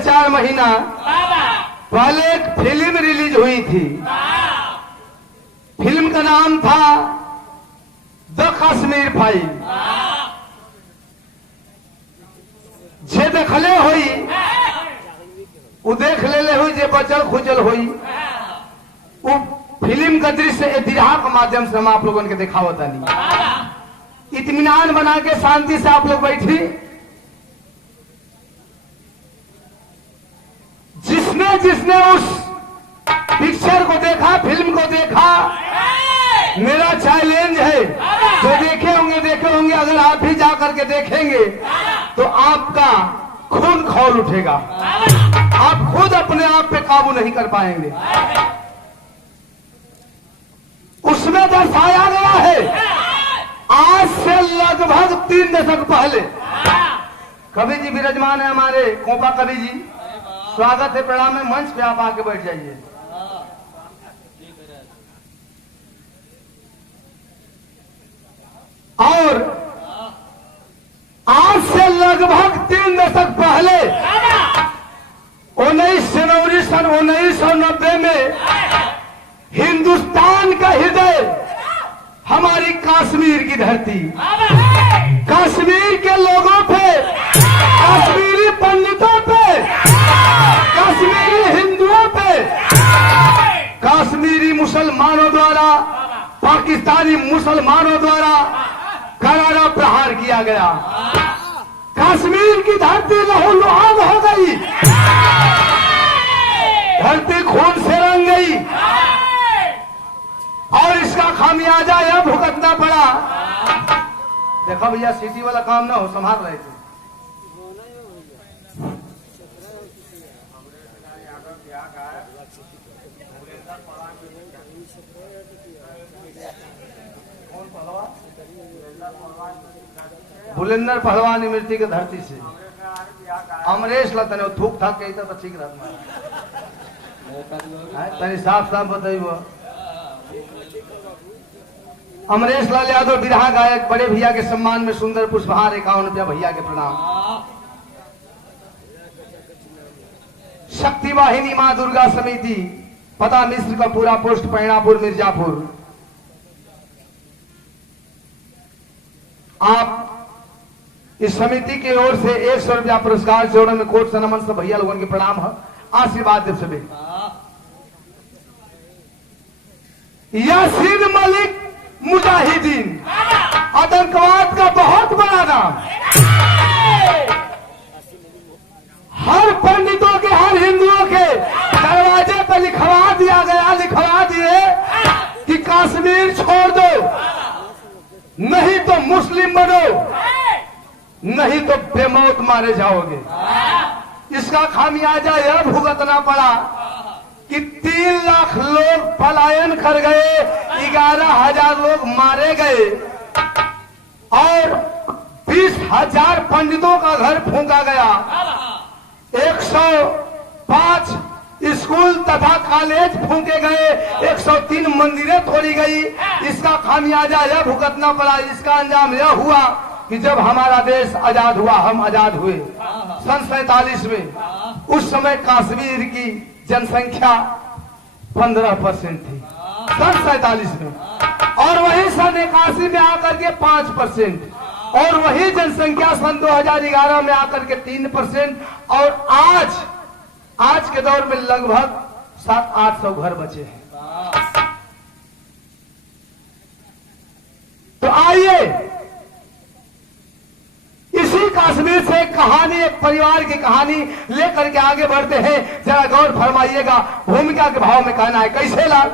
4 महीना पहले एक फिल्म रिलीज हुई थी। फिल्म का नाम था द कश्मीर फाइल। जे देखले हुई वो देख ले हुई, जे बचल खुचल हुई वो फिल्म का दृश्य इतिहास के माध्यम से हम आप लोगों के दिखावता नहीं। इत्मीनान बना के शांति से आप लोग बैठी। जिसने जिसने उस पिक्चर को देखा, फिल्म को देखा, मेरा चैलेंज है, जो देखे होंगे, अगर आप भी जा करके देखेंगे तो आपका खून खौल उठेगा। आप खुद अपने आप पे काबू नहीं कर पाएंगे। उसमें दर्शाया गया है आज से लगभग 3 दशक पहले। कवि जी विराजमान है हमारे कोपा कवि जी, स्वागत है, प्रणाम है। मंच पे आप आके बैठ जाइए। और आज से लगभग 3 दशक पहले 19 जनवरी सन 1990 में हिंदुस्तान का हृदय, हमारी कश्मीर की धरती, कश्मीर के लोगों पे, कश्मीरी पंडितों पे, कश्मीरी हिंदुओं पे, कश्मीरी मुसलमानों द्वारा, पाकिस्तानी मुसलमानों द्वारा करारा प्रहार किया गया। कश्मीर की धरती लहूलुहान हो गई, धरती खून से रंग गई और इसका खामियाजा यह भुगतना पड़ा। देखो भैया, सिटी वाला काम ना हो, संभाल रहे थे। बुलेंदर पहलवान इमरती के धरती से अमरेश लतने थूक ठाक के तो ठीक रहता। तनी साफ साफ बताइए। अमरेश लाल यादव बिरहा गायक, बड़े भैया के सम्मान में सुंदर पुष्पहार 51 रुपया भैया के प्रणाम। शक्ति वाहिनी मां दुर्गा समिति, पता मिश्र का पूरा पोस्ट, पैणापुर मिर्जापुर। आप इस समिति की ओर से 100 रुपया पुरस्कार जोड़ने में कोट से नमन, सब भैया लोगों के प्रणाम है, आशीर्वाद दे सभी। यासीन मलिक मुजाहिदीन, आतंकवाद का बहुत बड़ा नाम। हर पंडितों के, हर हिंदुओं के दरवाजे पर लिखवा दिया गया, लिखवा दिए कि कश्मीर छोड़ दो, नहीं तो मुस्लिम बनो, नहीं तो बेमौत मारे जाओगे। इसका खामियाजा यह भुगतना पड़ा कि 3 लाख लोग पलायन कर गए, 11,000 लोग मारे गए और 20,000 पंडितों का घर फूंका गया। 105 स्कूल तथा कॉलेज फूंके गए, 103 मंदिरें तोड़ी गई। इसका खामियाजा यह भुगतना पड़ा। इसका अंजाम यह हुआ कि जब हमारा देश आजाद हुआ, हम आजाद हुए सन 47 में, उस समय कश्मीर की जनसंख्या 15% थी सन 47 में, और वही सन 81 में आकर के 5%, और वही जनसंख्या सन 2011 में आकर के 3%, और आज के दौर में लगभग 700-800 घर बचे हैं। तो आइए इसी कश्मीर से एक कहानी, एक परिवार की कहानी लेकर के आगे बढ़ते हैं। जरा गौर फरमाइएगा, भूमिका के भाव में कहना है कैसे लाल।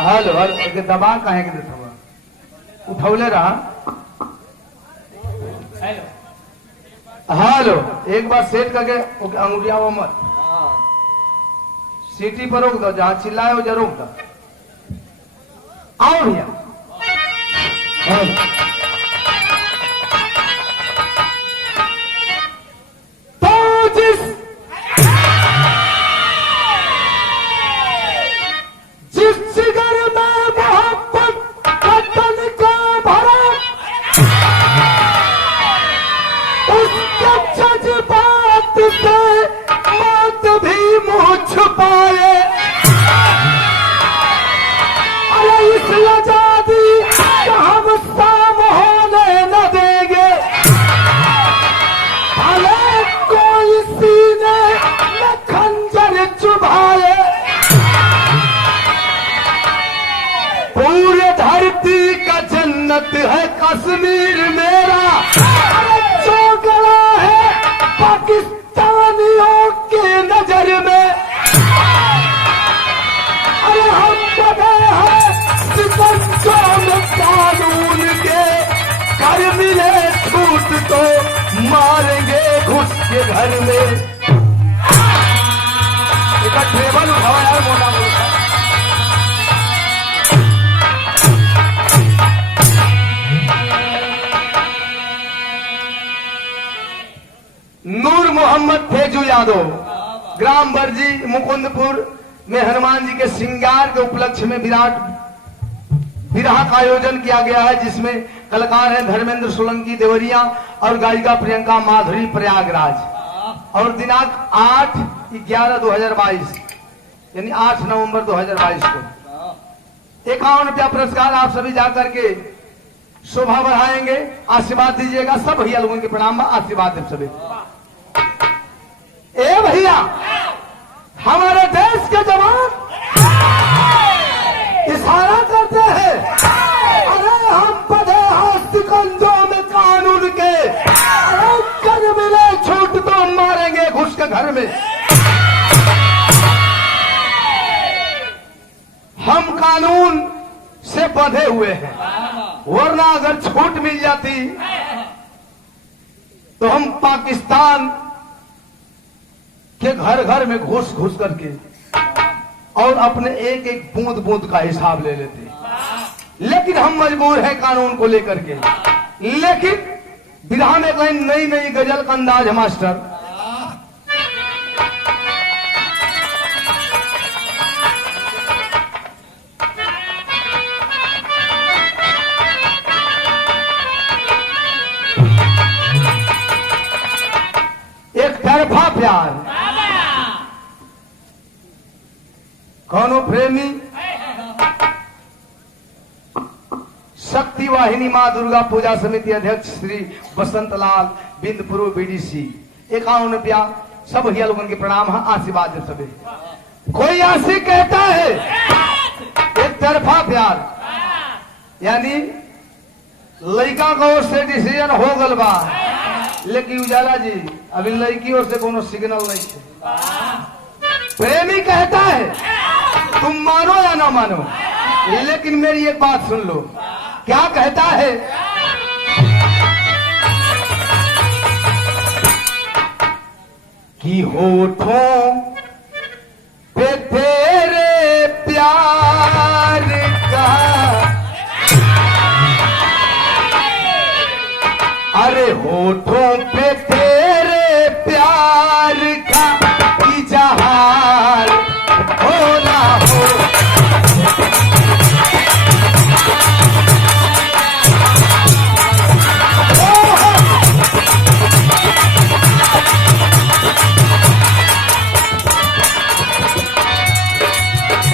हेलो हेलो, दबा कहे के देता उठौले रहा। हेलो, एक बार सेट करके अंगुलिया वो मत, सीटी पर रोक दो, जहां चिल्लाए हो जरूर रोक दो। आओ भैया। तो जिस जिगर में चुभाए, पूरे धरती का जन्नत है कश्मीर मेरा, जो गला है पाकिस्तानियों के नजर में। अरे हम बने हैं सिकंदरों में कानून के, कर मिले छूट तो मारेंगे घुस के घर में। एक टेबल उठाओ यार, मोटा मोटा। नूर मोहम्मद फेजू यादव, ग्राम बरजी, मुकुंदपुर में हनुमान जी के श्रृंगार के उपलक्ष्य में विराट विरह का आयोजन किया गया है, जिसमें कलाकार हैं धर्मेंद्र सोलंकी देवरिया और गायिका प्रियंका माधुरी प्रयागराज। और दिनांक 8/11/2022 यानी 8 नवंबर 2022 को 51 रुपया पुरस्कार आप सभी जाकर के शोभा बढ़ाएंगे, आशीर्वाद दीजिएगा। सब भैया लोगों के प्रणाम, आशीर्वाद दे सभी। ए भैया, हमारे देश के जवान इशारा करते हैं, अरे हम पदे हैं सिकंदरों में कानून के, अरे कर मिले छूट तो मारेंगे घुस के घर में। हम कानून से बंधे हुए हैं, वरना अगर छूट मिल जाती तो हम पाकिस्तान के घर घर में घुस घुस करके और अपने एक एक बूंद बूंद का हिसाब ले लेते। लेकिन हम मजबूर हैं कानून को लेकर के। लेकिन विधा में कहीं नई नई गजल का अंदाज है मास्टर। एक तरफा प्यार, कौनो प्रेमी शक्ति वाहिनी मां दुर्गा पूजा समिति अध्यक्ष श्री बसंतलाल बिंदपुर बीडीसी 51 रुपया। सब भैया लोगों के प्रणाम है, आशीर्वाद दे सभी। कोई ऐसी कहता है एक तरफा प्यार, यानी लड़का को ओर से डिसीजन हो गल बा, लेकिन उजाला जी अभी लड़की ओर से कोनो सिग्नल नहीं है। प्रेमी कहता है तुम मानो या ना मानो, लेकिन मेरी एक बात सुन लो। क्या कहता है? कि होठों पे तेरे प्यार का, अरे होठों पे तेरे प्यार का इजहार हो ना हो,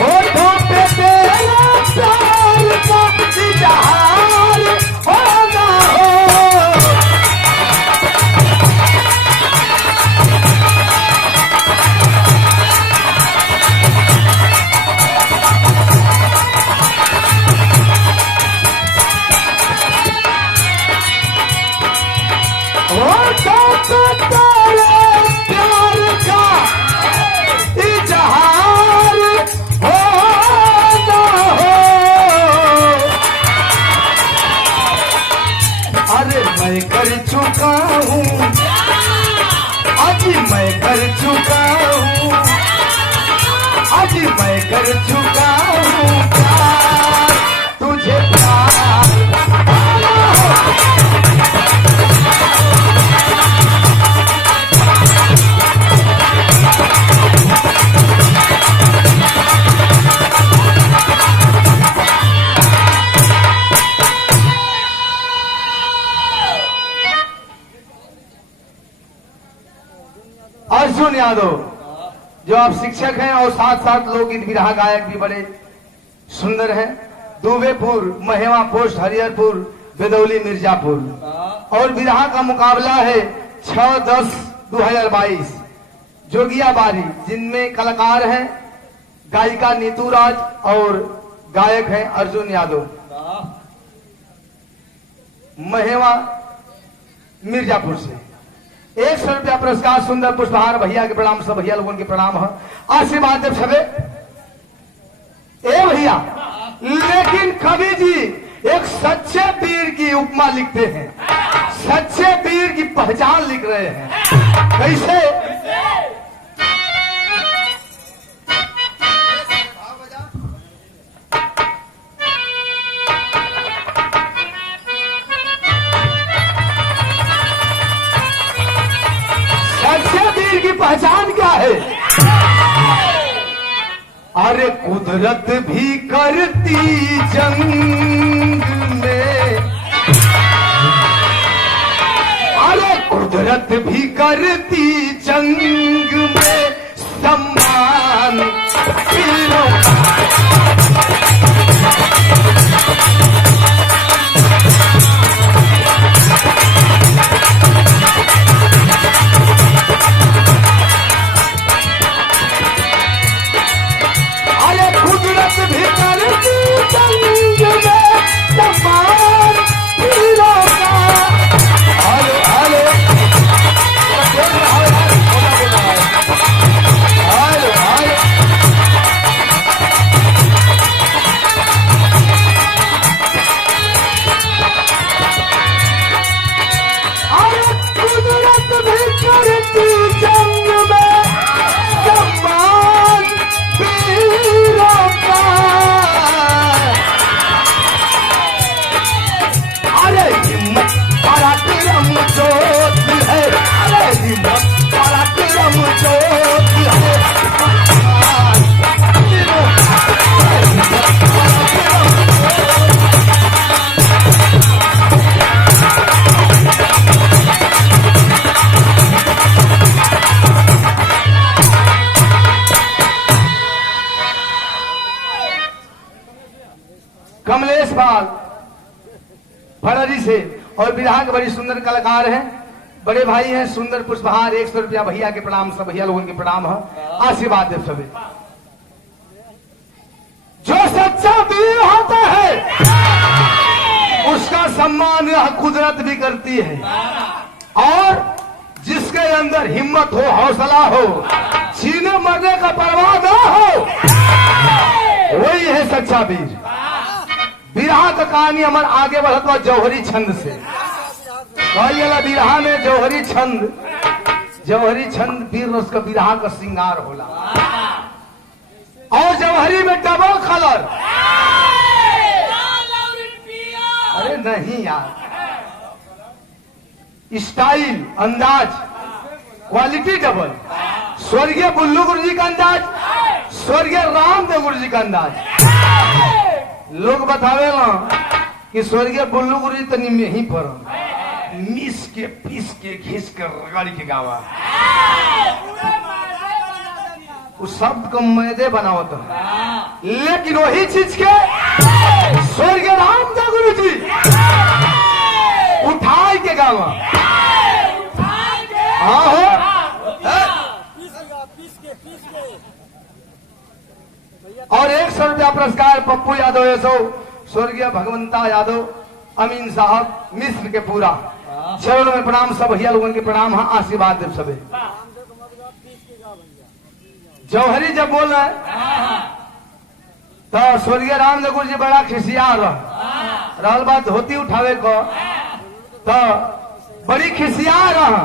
होठों पे तेरे प्यार का इजहार हो ना हो। मैं कर चुका हूँ, आज मैं कर चुका हूँ, आज मैं कर चुका हूँ प्यार, तुझे प्यार। अर्जुन यादव जो आप शिक्षक हैं और साथ साथ लोकगीत विरहा गायक भी बड़े सुंदर हैं, दुबेपुर महेवा पोस्ट हरिहरपुर बेदौली मिर्जापुर। और विरहा का मुकाबला है 6/10/2022 जोगिया बारी, जिनमें कलाकार हैं गायिका नीतू राज और गायक हैं अर्जुन यादव। महेवा मिर्जापुर से 100 रुपया पुरस्कार। सुंदर पुष्पहार भैया के प्रणाम, सब भैया लोगों के प्रणाम है। आशीर्वाद देव सबे ए भैया। लेकिन कवि जी एक सच्चे वीर की उपमा लिखते हैं, सच्चे वीर की पहचान लिख रहे हैं। कैसे? सच्चे वीर की पहचान क्या है? अरे कुदरत भी करती जंग में, अरे कुदरत भी करती जंग में सम्मान वीरों कमलेश पाल भड़री से और बिरहा के बड़ी सुंदर कलाकार हैं, बड़े भाई हैं सुंदर पुष्पहार। 100 रुपया भैया के प्रणाम, सब भैया लोगों के प्रणाम है। आशीर्वाद दे सभी। जो सच्चा वीर होता है उसका सम्मान यह कुदरत भी करती है, और जिसके अंदर हिम्मत हो, हौसला हो, जीने मरने का परवाह न हो, वही है सच्चा वीर। बिरहा का कहानी हमारे आगे बढ़त हुआ जौहरी छंद से। कहला बिरहा में जौहरी छंद वीर उसका बिरहा का श्रृंगार होला। और जौहरी में डबल कलर, अरे नहीं यार, स्टाइल, अंदाज, क्वालिटी डबल। स्वर्गीय बुल्लू गुरु जी का अंदाज, स्वर्गीय रामदेव गुरु जी का अंदाज। लोग बतावे ना कि स्वर्गीय बुल्लू गुरु जी तनी में ही पर मिस के पीस के घिस के रगड़ के गावा, उस शब्द को मैदे बनाओ तो। लेकिन वही चीज के स्वर्गीय रामदेव गुरु जी उठाई के गावा। हाँ हो और 100 रुपया पुरस्कार पप्पू यादव यादव, स्वर्गीय भगवंता यादव, अमीन साहब मिस्र के पूरा। चरणों में प्रणाम, सब भैया लोगों के प्रणाम है। आशीर्वाद दे सबे। जौहरी जब बोल रहे तो स्वर्गीय रामदेव गुरु जी बड़ा खिसिया रहल बात धोती उठावे को, तो बड़ी खिसिया रहा।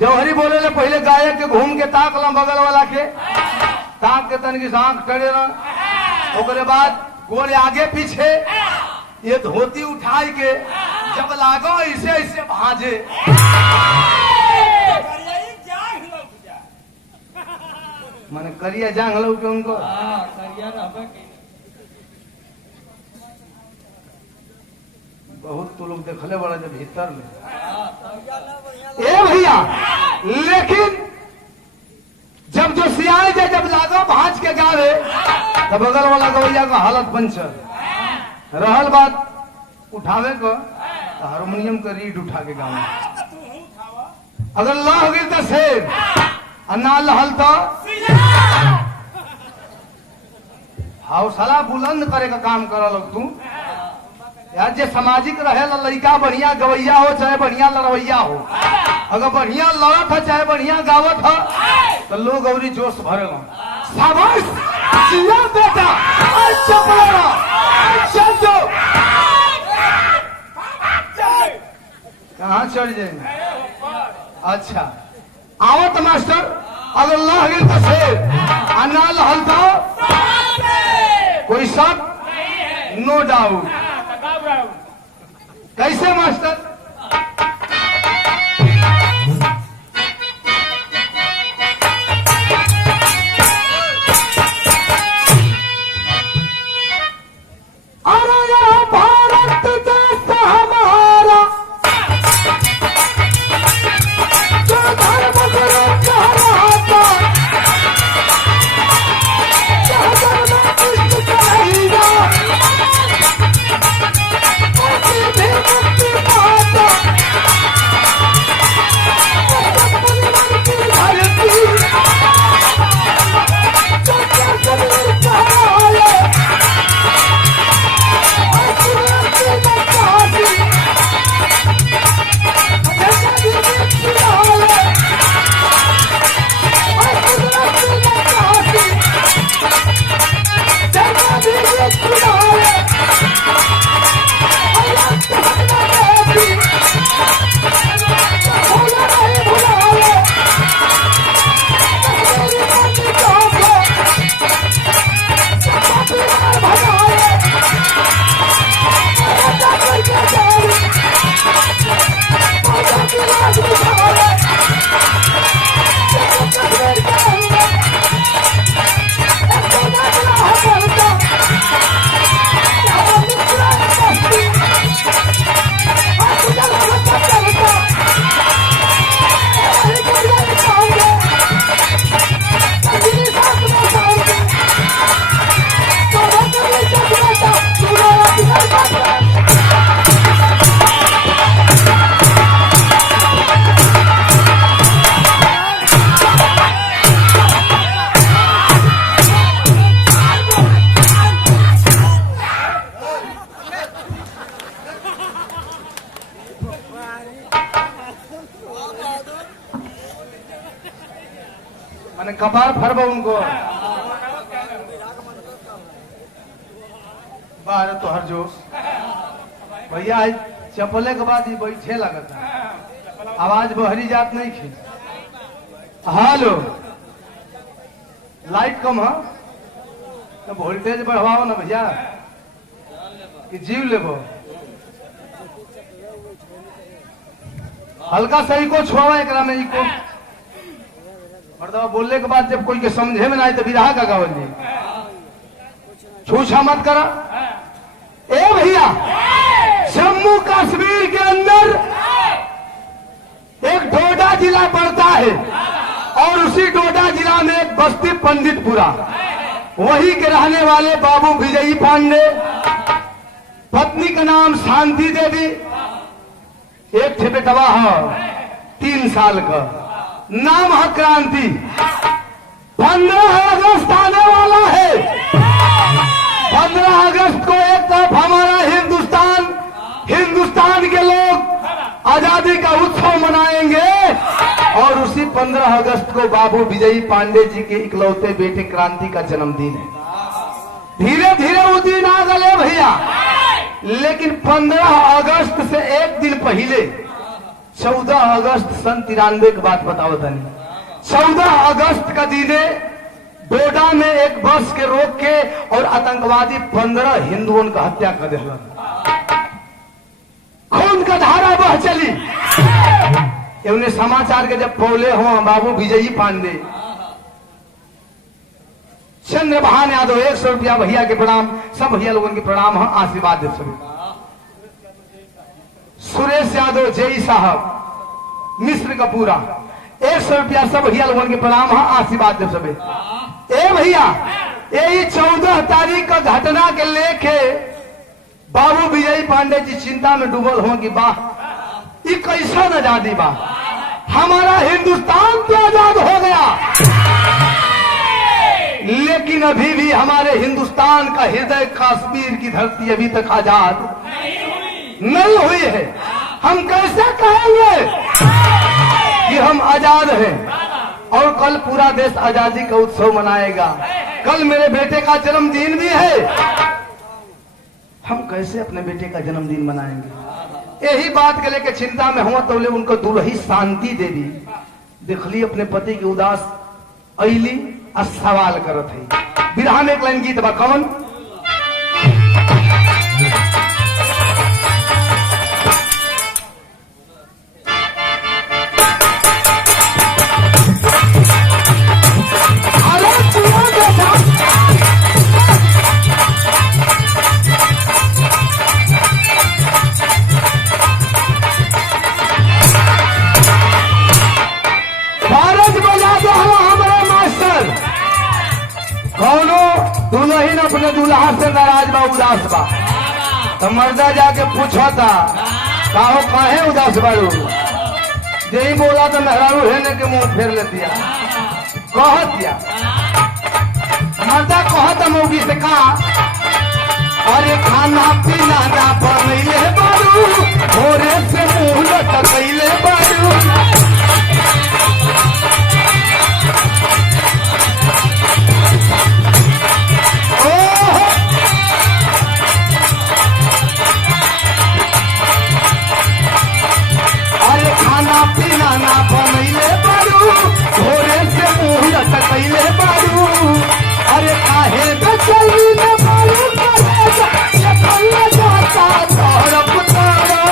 जौहरी बोले ले पहले गायक के घूम के ताक ला बगल वाला के, ताक के तन की आंख टड़े रहा। ओकरे बाद गोरे आगे पीछे ये धोती उठाई के जब लागो ऐसे ऐसे भाजे, माने करिया जांग लो के उनको बहुत तो लोग देखले बड़ा जब भीतर में। ए भैया, लेकिन जब जो सियाई जाए जब लागो भाज के गावे तो बगल वाला गवैया का हालत पंचर रहल। बात उठावे को तो हारमोनियम का रीड उठा के गावे। अगर लाह गिर तो शेर, अन्ना लहल तो हौसला बुलंद करे का काम करल तू यार। जे सामाजिक रहे लड़का बढ़िया गवैया हो चाहे बढ़िया लड़वैया हो, अगर बढ़िया लड़त है चाहे बढ़िया गावत है तो लोग अवरी जोश भरे शाबाश जिया बेटा अच्छा पड़ा चल दो कहाँ चढ़ जाएंगे। अच्छा आवत मास्टर अगर लह गई तो शेर अन्ना लहल तो कोई शक नो डाउट। कैसे मास्टर भारत देश हमारा जो धर्म गुरु कहलाता मैंने कपार फरबो उनको बाहर तो हर जोश भैया चपले के बाद ही बैठे लगता आवाज बहरी जात नहीं खी। हेलो लाइट कम है तो वोल्टेज बढ़वाओ ना भैया कि जीव लेबो हल्का सही को छोड़ो एक में इको मर्दवा बोलने के बाद जब कोई के समझे में ना आए तो विराह का गावल जी छूछा मत करा। ए भैया जम्मू कश्मीर के अंदर एक डोडा जिला पड़ता है और उसी डोडा जिला में एक बस्ती पंडितपुरा, वही के रहने वाले बाबू विजयी पांडे, पत्नी का नाम शांति देवी, एक थे बेटवा है 3 साल का, नाम है क्रांति। 15 अगस्त आने वाला है। 15 अगस्त को एक तरफ हमारा हिंदुस्तान के लोग आजादी का उत्सव मनाएंगे और उसी 15 अगस्त को बाबू विजयी पांडे जी के इकलौते बेटे क्रांति का जन्मदिन है। धीरे धीरे वो दिन आ गए भैया, लेकिन 15 अगस्त से एक दिन पहले 14 अगस्त सन 93 की बात बताओ तनी। 14 अगस्त का दिन डोडा में एक बस के रोक के और आतंकवादी 15 हिंदुओं का हत्या कर दिया। खून का धारा बह चली। उन्हें समाचार के जब पौले हो बाबू विजयी पांडे, चंद्रभान यादव 100 रुपया भैया के प्रणाम, सब भैया लोगों के प्रणाम है, आशीर्वाद दे सभी। सुरेश यादव जय साहब मिस्र का पूरा 100 रुपया, सब भैया लोगों के प्रणाम है, आशीर्वाद दे सभी। ए भैया यही 14 तारीख का घटना के लेके बाबू विजयी पांडे जी चिंता में डूबल हो कि वाह ये कैसा आजादी बा, हमारा हिंदुस्तान तो आजाद हो गया। हमारे हिंदुस्तान का हृदय कश्मीर की धरती अभी तक आजाद नहीं हुई है। हम कैसे कहेंगे कि हम आजाद हैं और कल पूरा देश आजादी का उत्सव मनाएगा। कल मेरे बेटे का जन्मदिन भी है, हम कैसे अपने बेटे का जन्मदिन मनाएंगे? यही बात के लेके चिंता में हुआ तो उनको दुल्ही शांति देवी देखली अपने पति की उदास अली आ सवाल करत है। बिरहा में एक लाइन गीत बा, कौन? दुल्हन अपने दुल्हा से नाराज बा, उदास बा, तो मर्दा जाके पूछा था काहो काहे उदास बारू? यही बोला तो मेहरारू है के मुंह फेर ले दिया। कह दिया मर्दा कहता मौगी से कहा, अरे खाना पीना ना बनैले बारू, भोरे से मुंह लटकैले बारू। पीना ना बनैले बारू, भोरे से मुंह लटकैले बारू। अरे काहे बेचैनी में बारू करेगा, ये जाता तोहर पुतारा,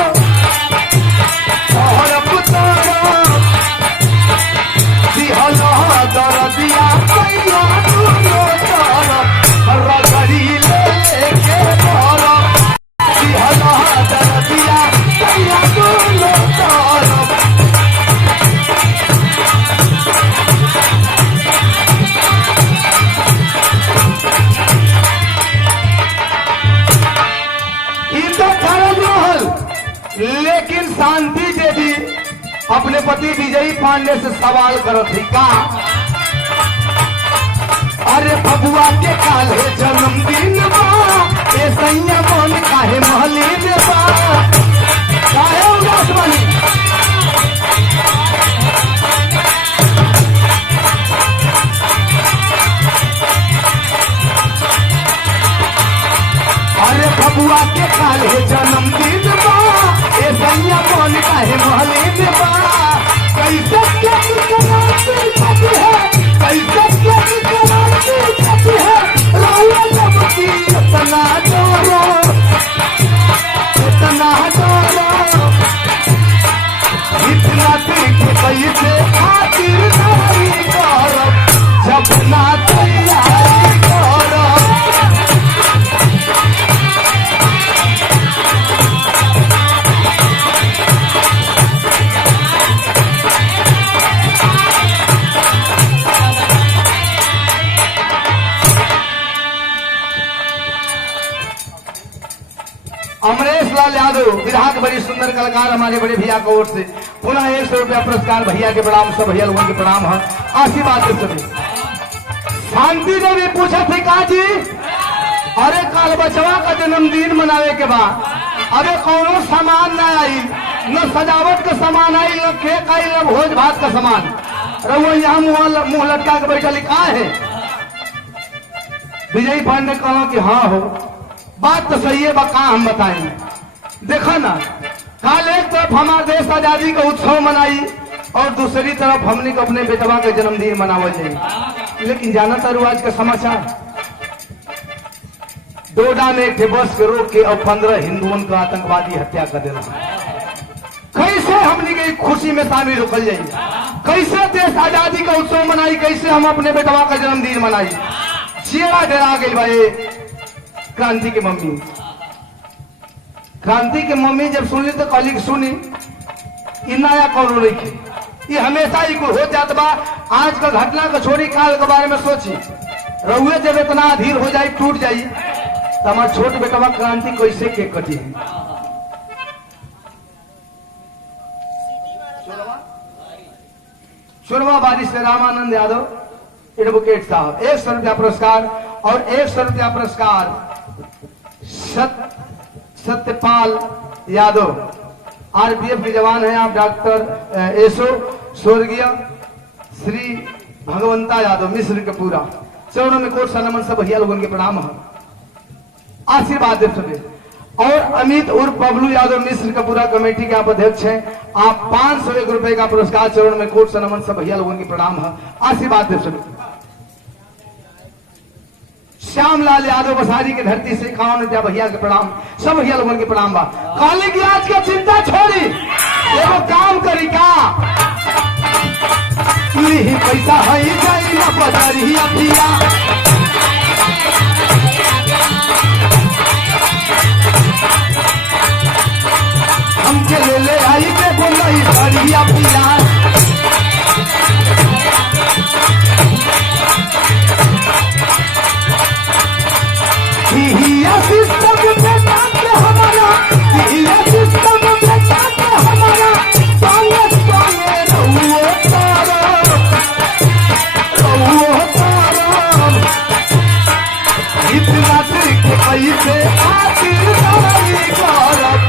तोहर पुतारा। दिहला दरदिया कैया दुनो तरफ, रगड़ी लेके भरा। दिहला दरदिया कैया दुनो तरफ। लेकिन शांति देवी अपने पति विजयी पांडे से सवाल करो थी का, अरे बबुआ के काले जन्मदिन बा, ए सैया मन काहे महलीन बा, काहे उदास बनी? अरे बबुआ के काले जन्मदिन बा, ए सैया मन काहे महलीन बा। कैसे क्या कराती छपी है, कैसे क्या कराती छपी है, राया जबकि इतना जोरो, इतना जोरो। इतना देख कैसे खातिरदारी करो, जब ना तैयारी करो। अमरेश लाल यादव विधायक बड़ी सुंदर कलाकार हमारे बड़े भैया की ओर से पुनः 100 रुपया पुरस्कार भैया के प्रणाम, सब भैया लोगों के प्रणाम है, आशीर्वाद के सभी। शांति देवी पूछा थी का जी, अरे काल बचवा का जन्मदिन मनावे के बाद अरे कौनो सामान न आई, न सजावट का सामान आई, न केक आई, न भोज भात का सामान। रघुआ यहाँ मुंह लटका के बैठा लिखा है। विजयी पांडे कहा कि हाँ हो, बात तो सही है, बका हम बताएंगे। देखो ना, काल एक तरफ हमारे देश आजादी का उत्सव मनाई और दूसरी तरफ हमने को अपने बेटवा का जन्मदिन मनावल जाए। लेकिन जाना था आज का समाचार, डोडा में एक बस के रोक के और 15 हिंदुओं का आतंकवादी हत्या कर देना। कैसे हमने की खुशी में शामिल रुकल जाए, कैसे देश आजादी का उत्सव मनाई, कैसे हम अपने बेटवा का जन्मदिन मनाई। चेहरा डरा गई भाई क्रांति की मम्मी। क्रांति की मम्मी जब सुनली तो कहली सुनी इ नया कौन रही, ये हमेशा ही कुछ हो जाता बा। आज का घटना को छोड़ी काल के बारे में सोची, रहुए जब इतना अधीर हो जाए, टूट जाये, तो हमारा छोट बेटवा क्रांति कैसे केक कटी है। चुरवा बारिश से रामानंद यादव एडवोकेट साहब 100 रुपया पुरस्कार और 100 रुपया पुरस्कार सत्यपाल यादव, आरपीएफ के जवान हैं आप। डॉक्टर एसो स्वर्गीय श्री भगवंता यादव मिश्र के पूरा चरणों में कोट सा नमन। सब भैया लोगों के प्रणाम है, आशीर्वाद दे सके। और अमित उर्फ बबलू यादव मिश्र का पूरा कमेटी के आप अध्यक्ष हैं। आप 501 रुपए का पुरस्कार चरण में कोट सा नमन। सब भैया लोगों की प्रणाम है, आशीर्वाद दे सके। श्यामलाल यादव बसारी की धरती से 51 रुपया भैया के प्रणाम। सब भैया लोगों के प्रणाम बा। काली की आज का चिंता छोड़ी एगो काम करी का नहीं पैसा है जाई ना बजारी अभिया हमके ले आई के बोलाई बड़िया पिया सिस्टम में जाके हमारा सिस्टम में जाके हमारा कांग्रेस कांग्रेस रहुओ तारा इतना के पैसे आखिर करब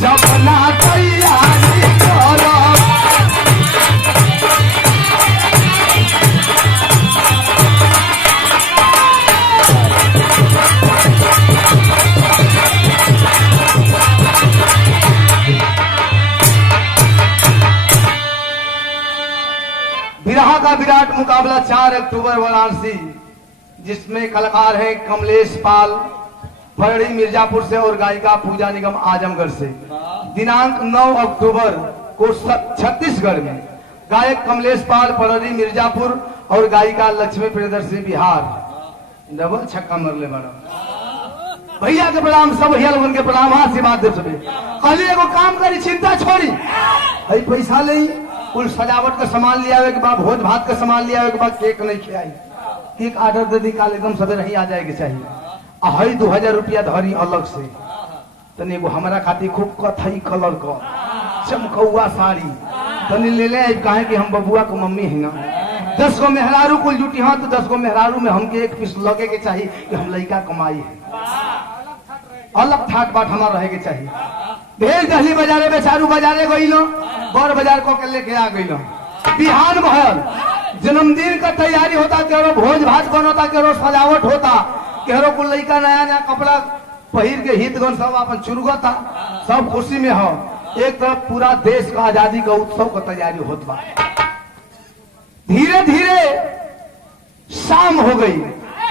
जब ना तैयारी करब। विरहा का विराट मुकाबला 4 अक्टूबर वाराणसी, जिसमें कलाकार हैं कमलेश पाल फरड़ी मिर्जापुर से और गायिका पूजा निगम आजमगढ़ से। दिनांक 9 अक्टूबर को छत्तीसगढ़ में गायक कमलेश पाल फरड़ी मिर्जापुर और गायिका लक्ष्मी प्रियदर्शी बिहार। डबल छक्का मरले बड़ा भैया के प्रणाम। सब भैया लोगों के प्रणाम, आशीर्वाद दे सके। कहली एगो काम करी चिंता छोड़ी भाई पैसा ले कुल सजावट का सामान लिया के बाद भोज भात का सामान लिया के बाद केक नहीं खिलाई। केक ऑर्डर दे दी काल एकदम सवेरे ही आ जाएगी चाहिए। हई 2000 रुपया धरी अलग से तनी एगो हमारा खातिर खूब कथई कलर का चमकौआ साड़ी तनी ले ले कहे कि हम बबुआ को मम्मी है ना। 10 गो मेहरारू कुल जुटी हाँ तो 10 गो मेहरारू में हमके एक पीस लगे के चाहिए कि हम लड़का कमाई है। अलग ठाट बाट हमारा रहे के चाहिए। भेज दहली बाजारे बेचारू बाजारे गई लो बड़ बाजार को के लेके आ गई लो। बिहान भर जन्मदिन का तैयारी होता, केरो भोज भात बनता, केरो सजावट होता, केरो कुल लड़का नया नया कपड़ा पहिर के हितगण सब अपन चुरगता, सब खुशी में हो। एक तरफ पूरा देश का आजादी का उत्सव का तैयारी होत बा। धीरे धीरे शाम हो गई।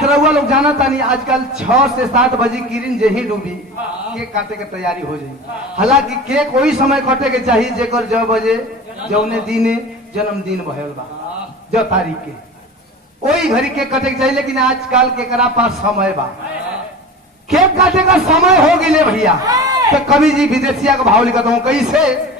रउआ लोग जाना तानी आजकल 6 से 7 बजे किरण जे ही डूबी केक काटे के तैयारी हो जाए। हालांकि केक वही समय कटे के चाहिए जेकर जो बजे जौने दिने जन्मदिन भयल बा, जो तारीख के वही घड़ी केक कटे के चाहिए। लेकिन आजकल केकरा पास समय बा, केक काटे का समय हो गई भैया। तो कवि जी विदेशिया का भाव लिखता हूँ कैसे।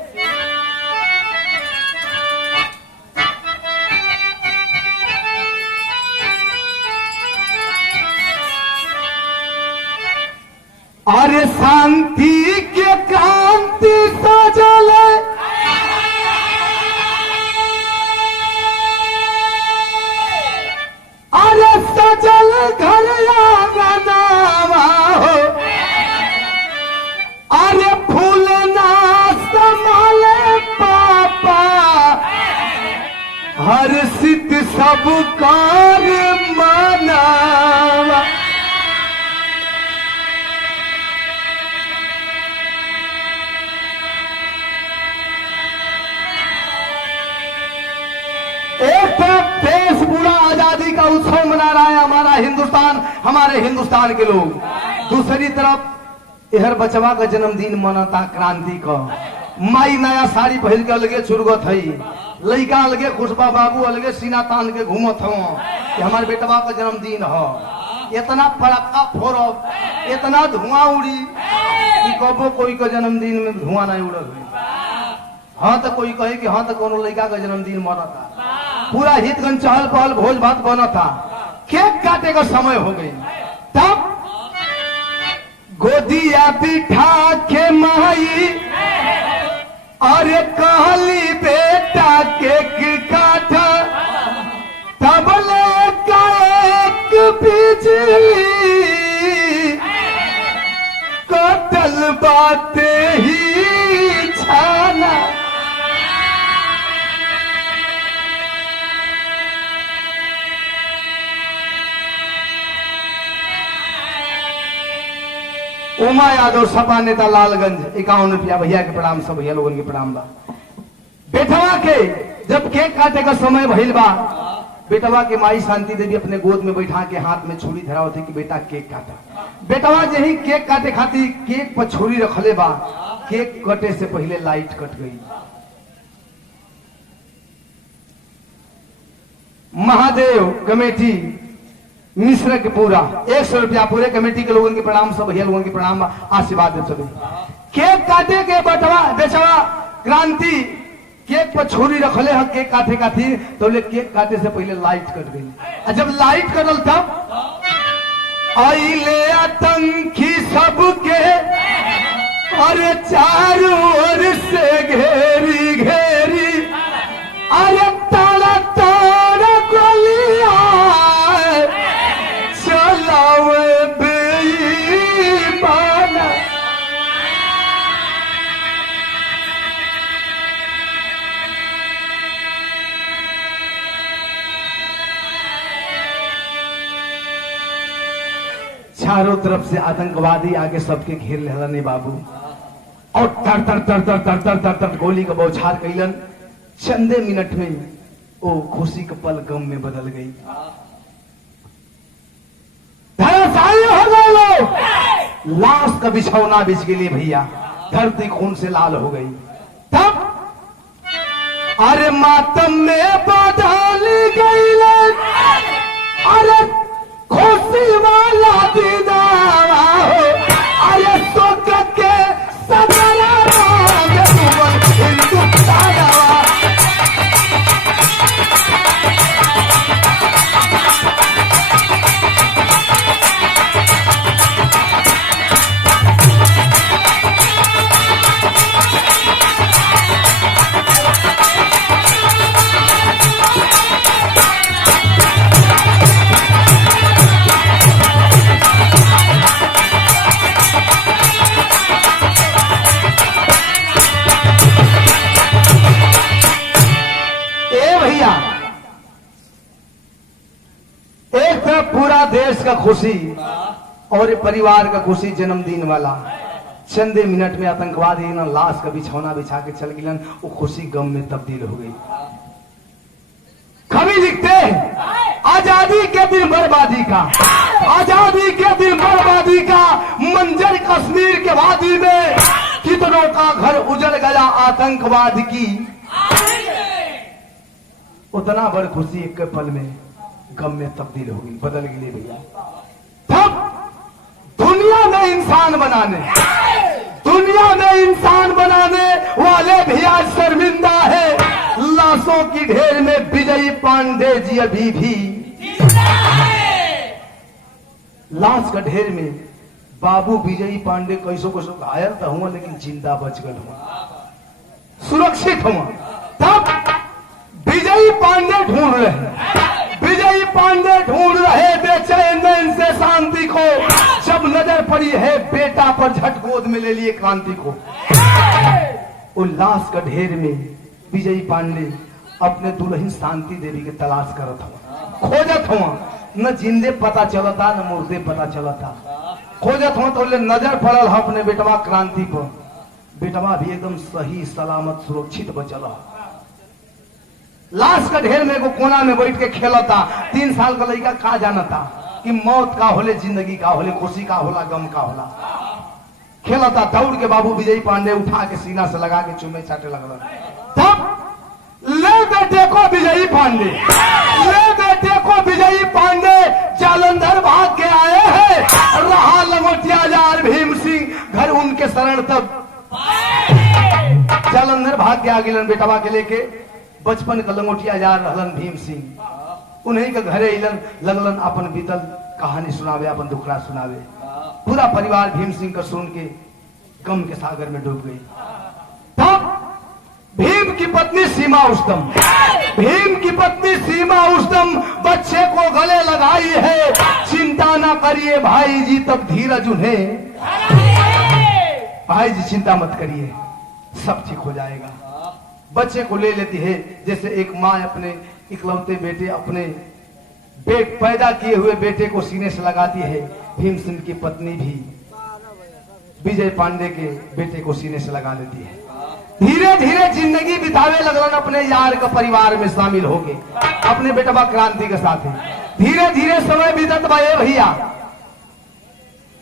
अरे शांति के क्रांति सजल अरे सजल घर आंगनवा हो। अरे फूल ना संभाले पापा हर्षित सब कार्य मनावा। एक तरफ देश पूरा आजादी का उत्सव मना रहा है हमारा हिंदुस्तान, हमारे हिंदुस्तान के लोग। दूसरी तरफ यहर बचवा का जन्मदिन मनाता क्रांति का। माई नया साड़ी पहन के अलगे चुरगत है, लड़का अलगे खुशबा बाबू अलगे सीना तान के घूमत हो कि हमारे बेटवा का जन्मदिन हो। इतना पड़ाका फोड़ब, इतना धुआं उड़ी कि कबो कोई का जन्मदिन में धुआं नहीं उड़ल। हाँ तो कोई कहे कि हाँ तो कोनो लड़का का जन्मदिन मनाता, पूरा हितगंज चहल पहल भोज भात बना था। केक काटे का समय हो गई। तब गोदिया बिठा के माई अरे कहली बेटा केक काटा, तब ले का एक भी जी कतल बातें ही छाना। उमा यादव सपा नेता लालगंज 51 रुपया। भैया के प्रणाम, सब भैया लोगन के प्रणाम बा। बेटवा के जब केक काटे का समय भइल बा, बेटवा के माई शांति देवी अपने गोद में बैठा के हाथ में छुरी धरा होते कि बेटा केक काटा। बेटवा यही केक काटे खातिर केक पर छुरी रखले बा, केक कटे से पहले लाइट कट गई। महादेव कमेटी मिश्र के पूरा 100 रुपया। पूरे कमेटी के लोगों के प्रणाम, सब भैया लोगों के प्रणाम, आशीर्वाद दे सभी। केक काटे के बटवा बेचवा क्रांति केक पर छुरी रखले है केक काटे का थी, तो ले केक काटे से पहले लाइट कट गई। जब लाइट कटल तब आई ले आतंकी सबके, अरे चारों ओर से घेरी घेरी, अरे तारा तारा गोलियां चलावे बेईमान। चारों तरफ से आतंकवादी आगे सबके घेर लेने बाबू, और तर तर तर तर तर तर तर तर गोली का बौछार कैलन। चंदे मिनट में ओ खुशी का पल गम में बदल गई। धराशायी हो गए लोग, लाश का बिछौना बिछ गई भैया, धरती खून से लाल हो गई। तब अरे मातम में बदल गई, अरे खुशी वाला दीदार हो, अरे सोच के सदरा हिंदुस्तान। पूरा देश का खुशी और परिवार का खुशी, जन्मदिन वाला चंदे मिनट में आतंकवादी ना लाश का बिछौना बिछा के चल गिलन, वो खुशी गम में तब्दील हो गई। कवि लिखते हैं आजादी के दिन बर्बादी का, आजादी के दिन बर्बादी का मंजर कश्मीर के वादी में, कितनों का घर उजड़ गया आतंकवाद की। उतना बड़ खुशी एक पल में गम में तब्दील हो गई, बदल गई भैया। तब दुनिया में इंसान बनाने, दुनिया में इंसान बनाने वाले भी आज शर्मिंदा है। लाशों की ढेर में विजयी पांडे जी अभी भी, लाश का ढेर में बाबू विजयी पांडे कैसो कैसो घायल तो हुआ, लेकिन जिंदा बच गए हुआ, सुरक्षित हुआ। तब विजयी पांडे ढूंढ रहे, विजयी पांडे ढूंढ रहे बेचैन से शांति को। जब नजर पड़ी है बेटा पर, झट गोद में ले लिए क्रांति को। उल्लास का ढेर में विजयी पांडे अपने दुल्हन शांति देवी के तलाश करत हुआ, खोजत हुआ। न जिंदे पता चलता न मुर्दे पता चलता, खोजत हुआ। तो नजर पड़ल है अपने बेटवा क्रांति पर। बेटवा भी एकदम सही सलामत सुरक्षित बचल। लाश का ढेर में को कोना में बैठ के खेलता। 3 साल का लड़का का जानता कि मौत का होले, जिंदगी का होले, खुशी का होला, गम का होला। खेलता। दौड़ के बाबू विजयी पांडे उठा के सीना से लगा के चुम्मे चाटे लगल। तब ले बेटे को विजयी पांडे, ले बेटे को विजयी पांडे जालंधर भाग के आए हैं। रहा लंगोटिया यार भीम सिंह घर उनके शरण। तब जालंधर भाग के आगे बेटवा के लेके, बचपन का लंगोटिया जा रहलन भीम सिंह। उन्हीं के घरे इलन लगलन अपन बीतल कहानी सुनावे, अपन दुखड़ा सुनावे। पूरा परिवार भीम सिंह का सुन के गम के सागर में डूब गई। तब भीम की पत्नी सीमा उस्तम, भीम की पत्नी सीमा उस्तम बच्चे को गले लगाई है। चिंता ना करिए भाई जी, तब धीरज उन्हें, भाई जी चिंता मत करिए, सब ठीक हो जाएगा। बच्चे को ले लेती है, जैसे एक माँ अपने इकलौते बेटे, अपने पैदा किए हुए बेटे को सीने से लगाती है। भीमसेन की पत्नी भी विजय पांडे के बेटे को सीने से लगा लेती है। धीरे धीरे जिंदगी बितावे लगलन अपने यार का परिवार में शामिल हो गए, अपने बेटवा क्रांति के साथ। धीरे धीरे समय बीतत बा भैया,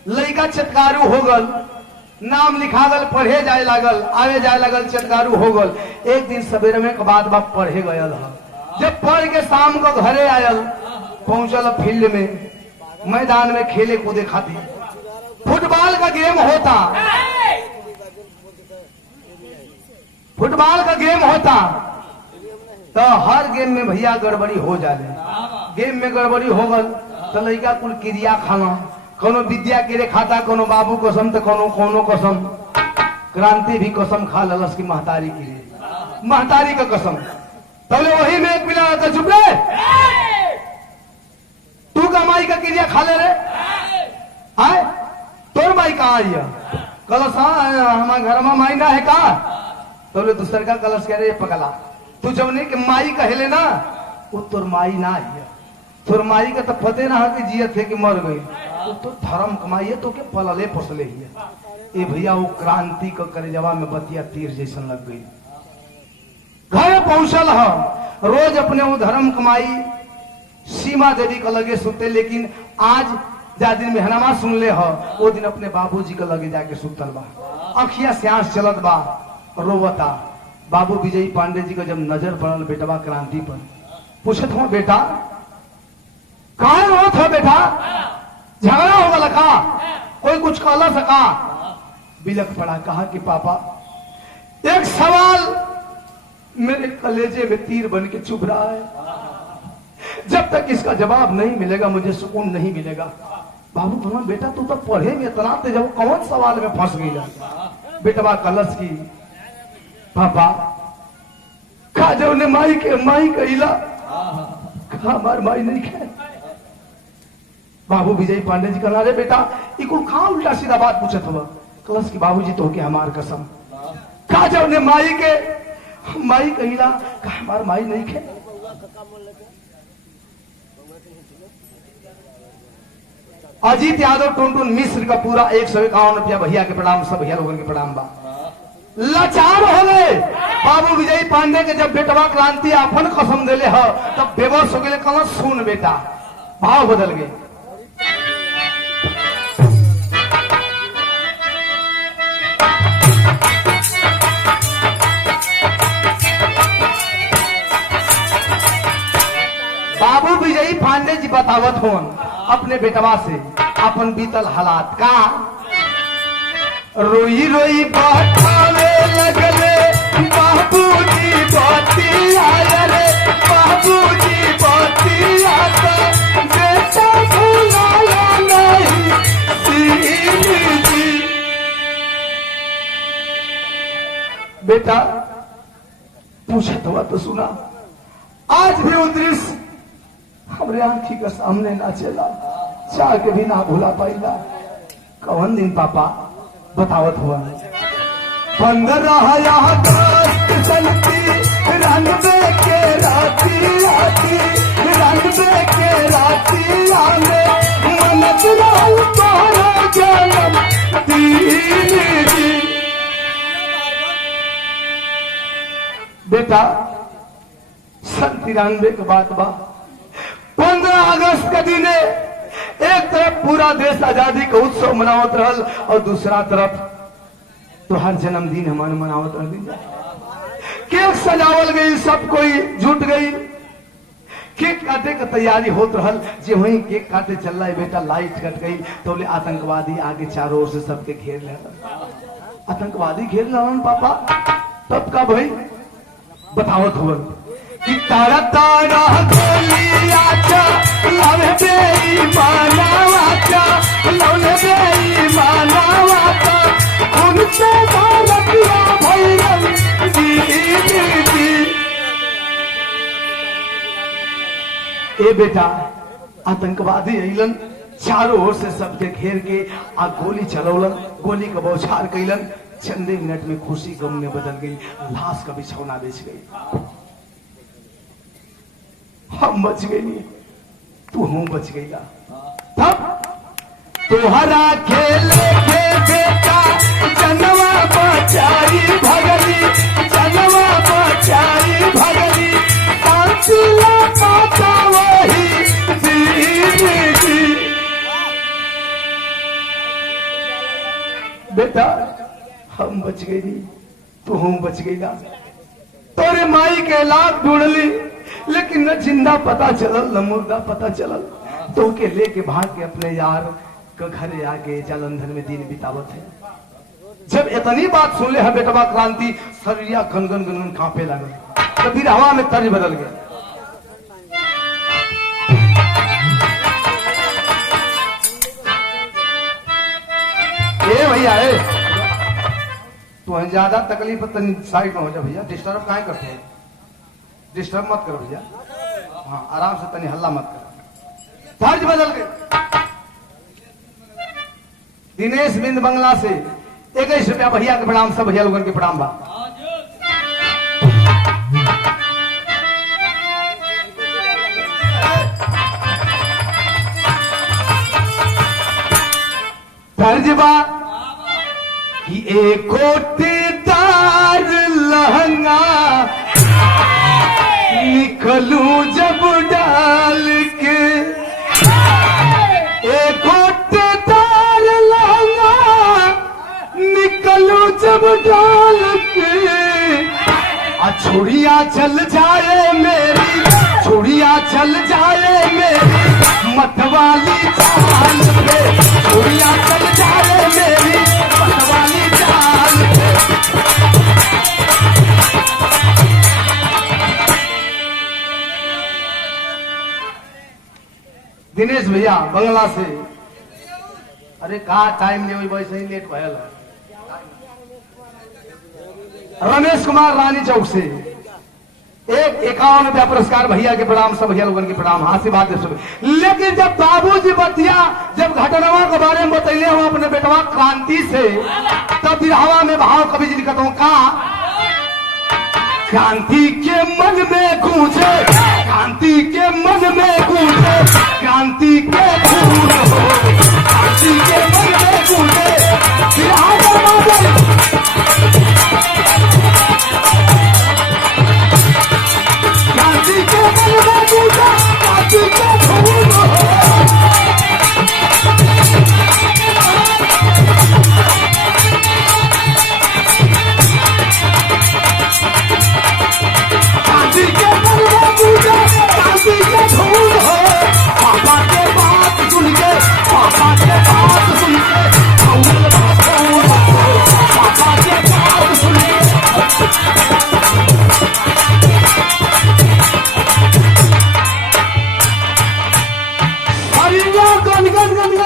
लड़का चटकारू हो गल, नाम लिखा गल, पढ़े जाए लागल, आवे जाए लागल, चटकारू हो गल। एक दिन सवेरे में के बाद बाप पढ़े गयल, जब पढ़ के शाम को घरे आयल, पहुंचल फील्ड में, मैदान में खेले कूदे खाती। फुटबॉल का गेम होता, फुटबॉल का गेम होता, तो हर गेम में भैया गड़बड़ी हो जाले। गेम में गड़बड़ी हो गल तो लड़का कुल क्रिया खाना, कोनो विद्या के खाता, कोनो बाबू कसम, तो कोनो कसम। क्रांति भी कसम खा ललस की महतारी के लिए, महतारी का कसम। पहले वही में एक मिला तो चुप रहे, तू का माई का क्रिया खा ले रे, आए तोर माई कहाँ आई है? कलश हमारे घर में माई ना है का? तो दूसर का कलश कह रहे पगला, तू जब नहीं कि माई कहले ना, वो तोर माई ना है, तोर माई का तो पते ना कि जियत है कि मर गई, तो धर्म कमाई है, तो के पलले पोसले ही है। ए भैया वो क्रांति का कलेजवा में बतिया तीर जैसन लग गई। घर पहुंचल है, रोज अपने वो धर्म कमाई सीमा देवी का लगे सुते, लेकिन आज जा दिन मेहनामा सुन ले हो, वो दिन अपने बाबूजी का लगे जाके सुतल बा, अखिया से आंस चलत बा, रोवता। बाबू विजय पांडे जी का जब नजर पड़ल बेटवा क्रांति पर, पूछत हो बेटा कहा रोत हो बेटा, झगड़ा हो गया का, कोई कुछ कहला सका? बिलक पड़ा, कहा कि पापा एक सवाल मेरे कलेजे में तीर बन के चुभ रहा है, जब तक इसका जवाब नहीं मिलेगा मुझे सुकून नहीं मिलेगा। बाबू बोला बेटा तू तो पढ़े में इतना तेज, कौन सवाल में फंस गई? बेटवा कलश की, पापा खा जो ने माई कहिला, हमार माई नहीं खाए। बाबू विजय पांडे जी कहला, रे बेटा इको कहाँ उल्टा सीधा बात पूछत हुआ? कलश की बाबूजी तो के हमार कसम, खा जो ने माई कहिला, हमार माई नहीं खाए। अजीत यादव टुनटुन मिश्र का पूरा 151 रुपया भैया के प्रणाम, सब भैया लोगों के प्रणाम बा। लाचार हो गए बाबू विजय पांडे के, जब बेटवा क्रांति अपन कसम दिले हो तब बेबस हो गए। कहा सुन बेटा, भाव बदल गए। बाबू विजय पांडे जी बतावत हो अपने बेटवा से अपन बीतल हालात का। रोई रोई बतावे लगले बाबूजी बतिया रे, बाबूजी बतिया तो बेटा भुलाया नहीं जी। बेटा पूछत हुआ तो सुना, आज भी वो दृश्य हमरे आंखी के सामने ना चला, चाह के भी ना भूला पाइला। कौन दिन पापा बतावत हुआ? 15 अगस्त चलती रनबे के राती आती, रनबे के राती आने मन चुराई तोरा जन्म दिन। बेटा 93 के बात बा, 15 अगस्त के दिन एक तरफ पूरा देश आजादी का उत्सव मनावत रहल और दूसरा तरफ तो हर जन्मदिन हमारे मनावत रहल। केक सजावल गई, सब कोई जुट गई, केक काटे का तैयारी होत रहल। जे वही केक काटे चल रहा है बेटा, लाइट कट गई तो ले आतंकवादी आगे चारों ओर से सबके घेर ले। आतंकवादी घेर लेवन पापा, तब का भाई बतावत हुआ कि तारा तारा गोलिया चा लव बेईमाना वाचा, लव बेईमाना वाचा, उनसे भारतिया भैरव जी। ए बेटा आतंकवादी अइलन चारों ओर से सबके घेर के आ गोली चलौलन, गोली का बौछार कैलन। चंदे मिनट में खुशी गम में बदल गई, लाश का बिछौना बेच गई। हम बच गई, तू हूं बच गई। तब तोहरा खेले के बेटा जनवा बचाई भगली, जनवा बचाई भगली, पांचला पाता वही दीदी। बेटा हम बच गई, तू हूं बच गई ना। तोरे माई के लाभ ढूंढ ली, लेकिन न जिंदा पता चलल न मुर्दा पता चलल। तो के लेके भाग के अपने यार के घरे आके जालंधर में दिन बितावत है। जब इतनी बात सुन ले है बेटवा क्रांति, सरिया गनगन गनगन कांपे लगे। तो फिर हवा में तर्ज बदल गया। ए भैया तो ज्यादा तकलीफ साइड में हो जा भैया, डिस्टर्ब काहे करते हैं, डिस्टर्ब मत करो भैया। हाँ आराम से तनी हल्ला मत करो। तर्ज बदल गए। दिनेश बिंद बंगला से 21 रुपया भैया के प्रणाम, सब भैया लोगन के प्रणाम बा। तर्ज बा कि एक कोटेदार लहंगा निकलूं जब डाल के, एक कोटेदार लहंगा निकलूं जब डाल के, छुड़िया चल जाए मेरी, छुड़िया चल जाए मेरी मतवाली चाल पे, छुड़िया चल जाए मेरी मतवाली चाल पे। दिनेश भैया बंगला से, अरे कहा टाइम नहीं हुई, वैसे ही लेट भयल है। रमेश कुमार रानी चौक से 51 रुपया पुरस्कार भैया के प्रणाम, सब भैया लोगन के प्रणाम। हाँ से बात है। लेकिन जब बाबूजी बतिया जब घटनावा के बारे में बतैले हो अपने बेटवा क्रांति से, तब बिरहवा में भाव कवि जी लिखता हूं का, क्रांति के मन में गूंजे, क्रांति के मन में गूंजे, क्रांति के खून हो, क्रांति के मन में गूंजे क्रांति के मन में गूंजे, क्रांति के खून हो। क्रांति के मन में गूंजे, क्रांति के खून हो। पापा के बात सुन के, पापा के बात सुन के, पापा के बात सुन के।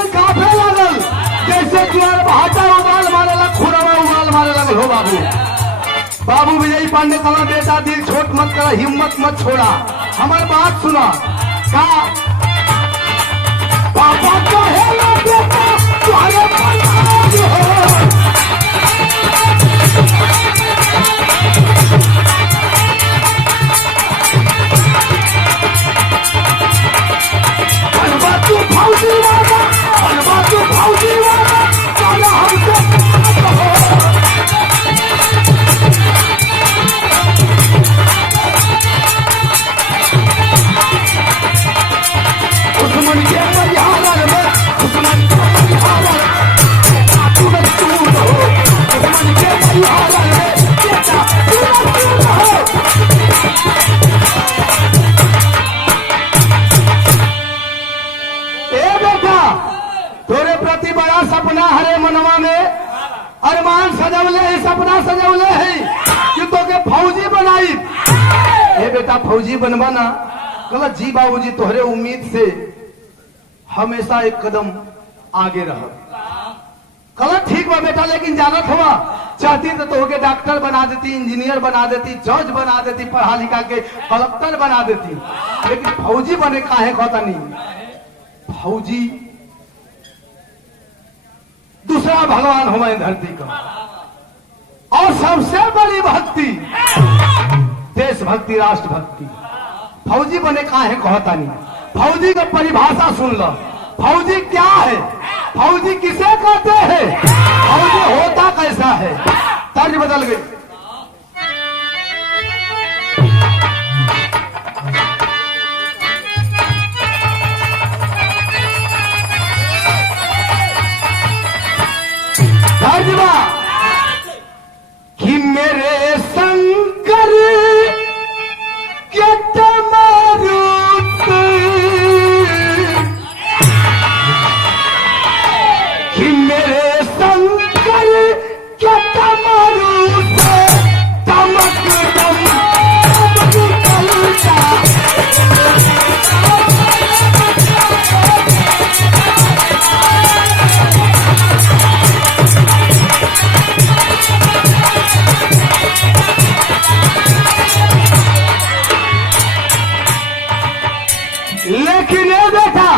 काफे लगल जैसे द्वार भाटा उबाल मारे लग, खुरवा उबाल मारे लगल हो बाबू। बाबू विजय पांडे कहा बेटा दिल छोट मत करा, हिम्मत मत छोड़ा, हमारी बात सुना। का पापा कहेला बेटा तुम्हारे पनाज हो, बनवा तू फौजी वाला, बनवा तू फौजी वाला, चला हमसे बात हो। दुश्मन के परिहार में, दुश्मन के परिहार में तू न चूर हो, दुश्मन के परिहार में बेटा तू न चूर हो। ए बेटा तोरे प्रति बड़ा सपना हरे मनवा में, अरमान सजौले है, सपना सजौले है कि तोके फौजी बनाई। ए बेटा फौजी बनवा ना, गलत जी बाबूजी तोहरे उम्मीद से हमेशा एक कदम आगे रह। गलत ठीक बा बेटा, लेकिन जानत हुआ चाहती तो तोहके डॉक्टर बना देती, इंजीनियर बना देती, जज बना देती, पढ़ा लिखा के कलेक्टर बना देती। लेकिन फौजी बने काहे कहता नहीं। फौजी दूसरा भगवान हमारे धरती का, और सबसे बड़ी भक्ति देशभक्ति, राष्ट्रभक्ति। फौजी बने काहे कहता नहीं। फौजी का परिभाषा सुन लो। फौजी क्या है, फौजी किसे कहते हैं, फौजी होता कैसा है। तर्ज बदल गई। तर्जमा कि मेरे शंकर के तमारूत, कि मेरे शंकर के तमारूत तमक दम कलता। लेकिन ये देखा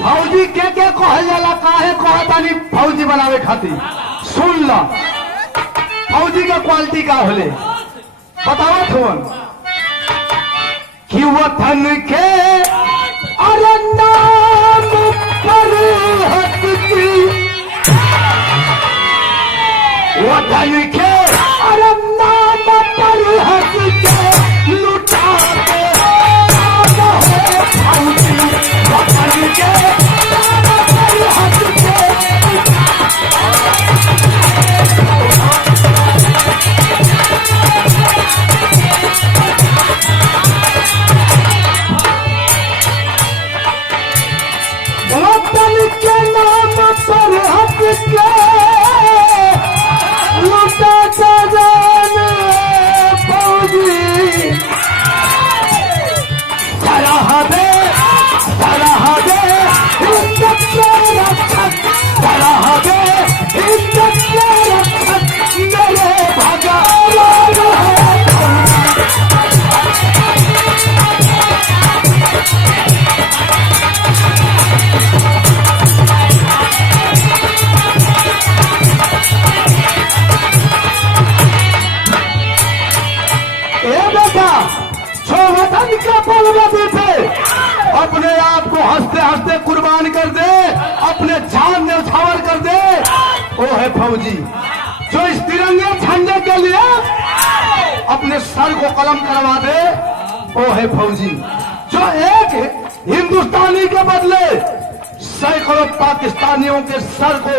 फौजी के कहल जाला, काहे कहता नहीं फौजी बनावे खातिर। सुन लो फौजी का क्वालिटी का होले बताओ थोन कि वतन के अरे नाम पर हक की, वतन के अरे नाम पर हक के लुटाते फौजी, वतन के नाम पर हक के। वतन के नाम पर हक के लुटाते जाने फौजी, सरहदे सरहदे इज्जत के रक्षक, सरहदे इज्जत के रक्षक मेरे भगवान है। वतन का बलबूते पे अपने आप को हंसते हंसते कुर्बान कर दे, अपने जान न्यौछावर कर दे, वो है फौजी। जो इस तिरंगे झंडे के लिए अपने सर को कलम करवा दे, वो है फौजी। जो एक हिंदुस्तानी के बदले सैकड़ों पाकिस्तानियों के सर को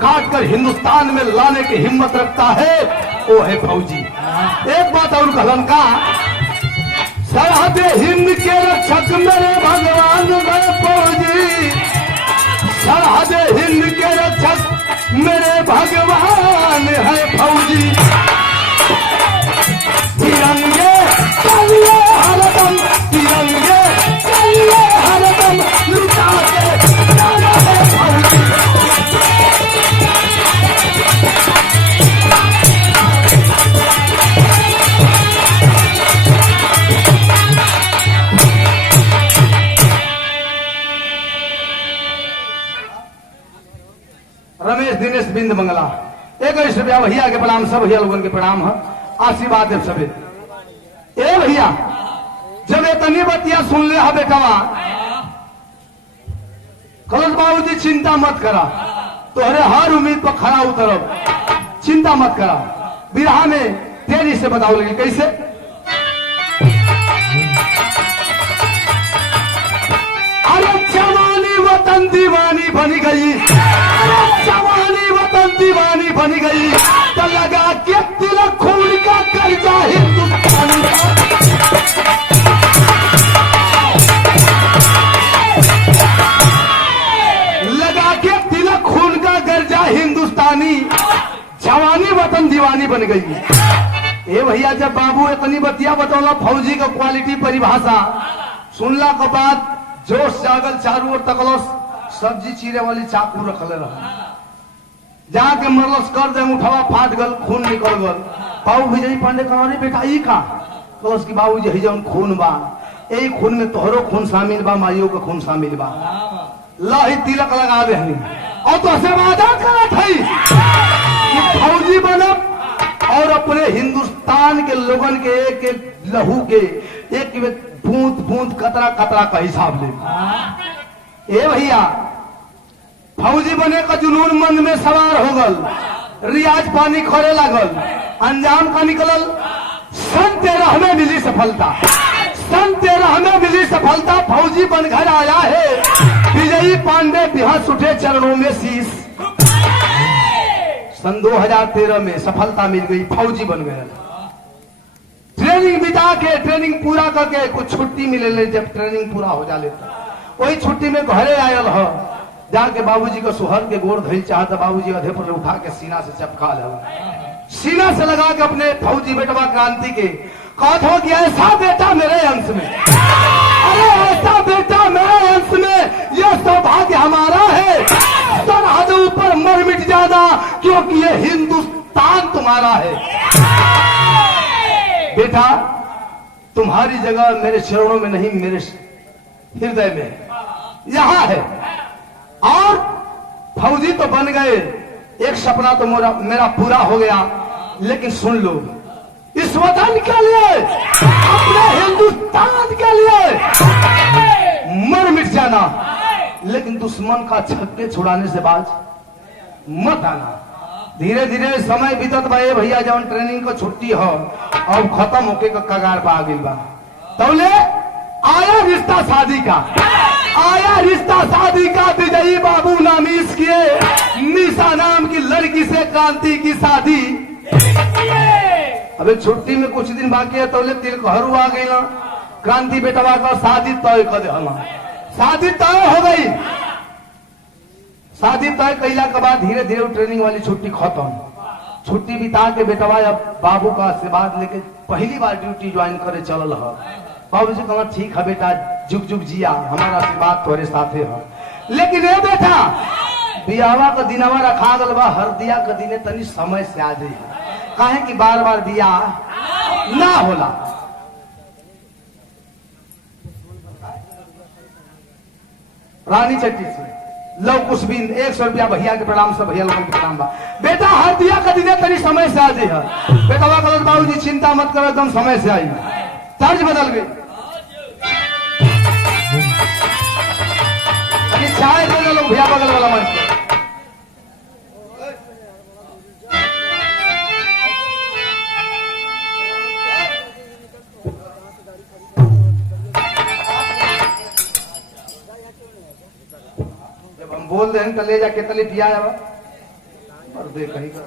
काटकर हिंदुस्तान में लाने की हिम्मत रखता है, वो है फौजी। एक बात और कहलन का, सरहदे हिंद के रक्षक मेरे भगवान गए फौजी, सरहदे हिंद के रक्षक मेरे भगवान है फौजी। तिरंगे चलिए हरदम, तिरंगे चलिए हरदम लुटाते जाना है फौजी। रमेश दिनेश बिंद मंगला 21 रुपया भैया के प्रणाम, सब भैया लोगों के प्रणाम है, आशीर्वाद देव सबे। ए भैया जब इतनी बतिया सुन ले हा बेटवा, कलश बाबू जी चिंता मत करा, तोहरे हर उम्मीद पर खरा उतरब, चिंता मत करा। बिरहा में तेजी से बताओ लगे कैसे। अरे जवानी वतन दीवानी बनी गई, अरे जवानी वतन दीवानी बनी गई, तो लगा के तिलक खून का कर्जा हिंदुस्तानी का। लगा के तिलक खून का कर्जा हिंदुस्तानी, जवानी वतन दीवानी बन गई। ए भैया जब बाबू इतनी बतिया बतौला फौजी का क्वालिटी परिभाषा सुनला के बाद जोश जागल, चारू ओर तकलस, सब्जी चीरे वाली चाकू रखले रहा, जाके मरलस कर दे, उठावा फाट गल, खून निकल गल। बाबू विजय पांडे कहा, अरे बेटा ई का कलस की बाबू जी जौन खून बा यही खून में तोहरो खून शामिल बा, माइयों का खून शामिल बा। लाही तिलक लगा दे और तो से वादा करत है कि फौजी बनब और अपने हिंदुस्तान के लोगन के एक एक लहू के एक बूंद बूंद कतरा कतरा का हिसाब ले। ए भैया, फौजी बने का जुनून मन में सवार हो गल, रियाज पानी खोरे लागल, अंजाम का निकलल। सन 13 में मिली सफलता, सन 13 में मिली सफलता। फौजी बन घर आया है विजयी पांडे, बिहार उठे चरणों में शीश। सन 2013 में सफलता मिल गई, फौजी बन गया। ट्रेनिंग बिता के, ट्रेनिंग पूरा करके कुछ छुट्टी मिले, जब ट्रेनिंग पूरा हो जाले वही छुट्टी में घरे आयल हो, जाके बाबूजी को सुहर के गोड़ धोई चाहता, बाबूजी अधे पर उठा के सीना से चपका ले, सीना से लगा के अपने फौजी बेटवा क्रांति के कहत हो कि ऐसा बेटा मेरे अंश में, अरे ऐसा बेटा मेरे अंश में, यह सौभाग्य हमारा है। सरहद ऊपर मर मिट जाना, क्योंकि ये हिंदुस्तान तुम्हारा है। बेटा, तुम्हारी जगह मेरे चरणों में नहीं, मेरे हृदय में यहां है। और फौजी तो बन गए, एक सपना तो मेरा पूरा हो गया। लेकिन सुन लो, इस वतन के लिए, अपने हिंदुस्तान के लिए मर मिट जाना, लेकिन दुश्मन का छक्के छुड़ाने से बाज मत आना। धीरे धीरे समय बीतत बा भैया, जब ट्रेनिंग को छुट्टी हो अब खत्म होके का कगार पा गई बा, तौले आया रिश्ता शादी का, आया रिश्ता शादी का। विजयी बाबू नामीस किए, निशा नाम की लड़की से क्रांति की शादी। अबे छुट्टी में कुछ दिन बाकी है, तौले तिलकहरू आ गई ना, क्रांति बेटवा का शादी तय कर दे। शादी तय हो गई, शादी तय कैला के बाद धीरे धीरे ट्रेनिंग वाली छुट्टी खत्म। छुट्टी बिता के बेटवा अब बाबू का आशीर्वाद लेके पहली बार ड्यूटी ज्वाइन करे चलल है। बाबू जी कहा ठीक है बेटा, जुग जुग जिया, हमारा आशीर्वाद तोरे साथे है। लेकिन ए बेटा, बियावा का दिनवा रखा गल बा, हरदिया का दिने तनी समय से आ जाई, काहे कि बार बार बियाह ना होला। रानी चट्टी से लव कुछ भी 100 रुपया भैया के प्रणाम से, भैया लोगों के प्रणाम बा। बेटा हरदिया का दिने तनी समय से आ जाई है। बेटा बाबू जी चिंता मत करो, एकदम समय से आई। तर्ज बदल गई, चाय दे लोग भैया बगल वाला मंच पे। जब हम बोल रहे हैं तो ले जाके तले पिया और दे कहीं का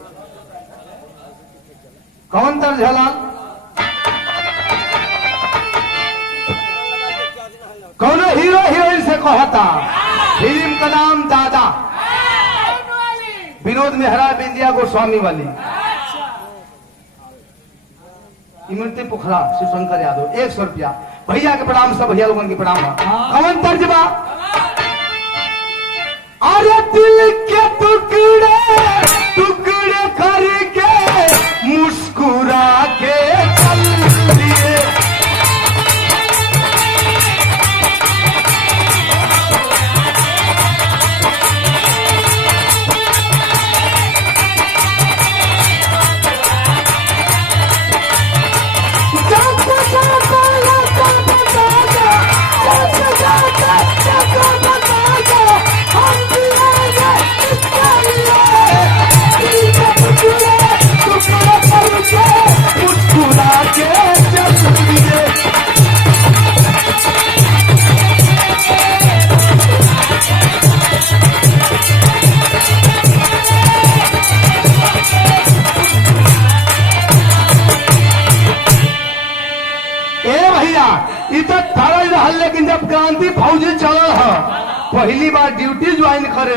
कौन तर्ज है लाल? कौन हीरो हीरोइन से कहता, फिल्म का नाम दादा, विनोद मेहरा, बिंदिया गोस्वामी वाली, इमरती पुखरा, शिवशंकर यादव। 100 रुपया भैया के प्रणाम, सब भैया लोगों की प्रणाम। कौन तर्जबा? अरे दिल के टुकड़े टुकड़े करके मुस्कुरा के चल दिए, लेकिन जब क्रांति फौजी चलल है, पहली बार ड्यूटी ज्वाइन करे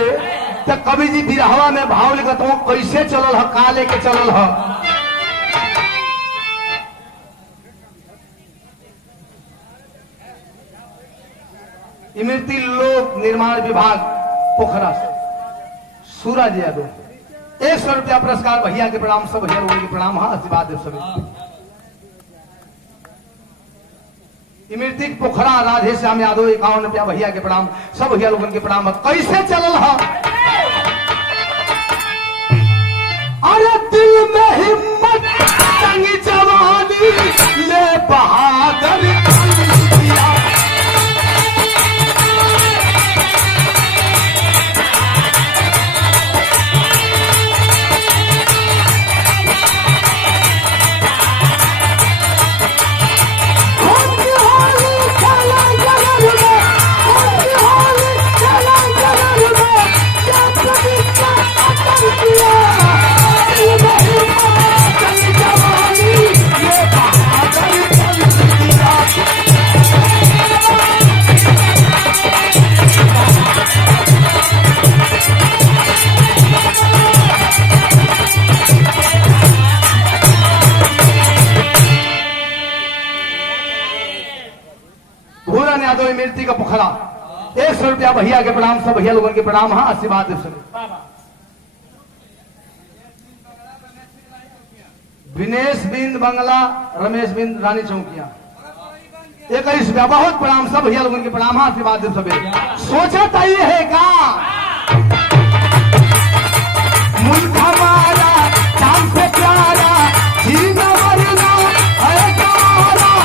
तो कवि जी बिरहवा में भाव लिखत हो, कैसे चलल है, का लेके चलल है। इमरती लोक निर्माण विभाग पोखरा से सूरज यादव 100 रुपया पुरस्कार। भैया के प्रणाम, सब भैया लोगों के प्रणाम। हाँ, आशीर्वाद देव सभी। इमृतिक पोखरा राधे श्याम यादव 51 रुपया भैया के प्रणाम, सब भैया लोगन के प्रणाम। कैसे चलल है? अरे दिल में हिम्मत चंगी जवानी ले बहादुर यादव इमरती का पोखरा 100 रुपया भैया के प्रणाम, सब भैया लोगों के प्रणाम। हाँ आशीर्वाद विनेश बिंद बंगला, रमेश बिंद रानी चौकिया 21 रुपया, बहुत प्रणाम, सब भैया लोगों के प्रणाम। हाँ आशीर्वाद सब सोचा था ये है का मुल्क हमारा चांद से प्यारा जीना मरना है हमारा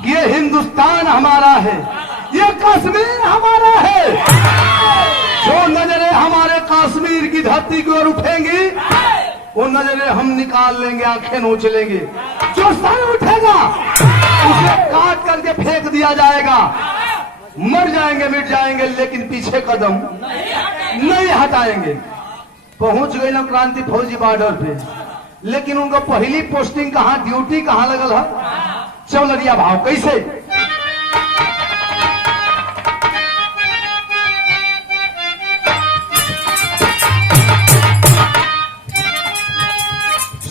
कि ये हिंदुस्तान हमारा है, ये कश्मीर हमारा है। जो नजरें हमारे कश्मीर की धरती की ओर उठेंगी वो नजरें हम निकाल लेंगे, आंखें नोच लेंगे। जो सर उठेगा उसे काट करके फेंक दिया जाएगा। मर जाएंगे, मिट जाएंगे, लेकिन पीछे कदम नहीं हटाएंगे। पहुंच गई ना क्रांति फौजी बॉर्डर पे, लेकिन उनका पहली पोस्टिंग कहाँ, ड्यूटी कहाँ लगल है? चौलरिया भाव। कैसे?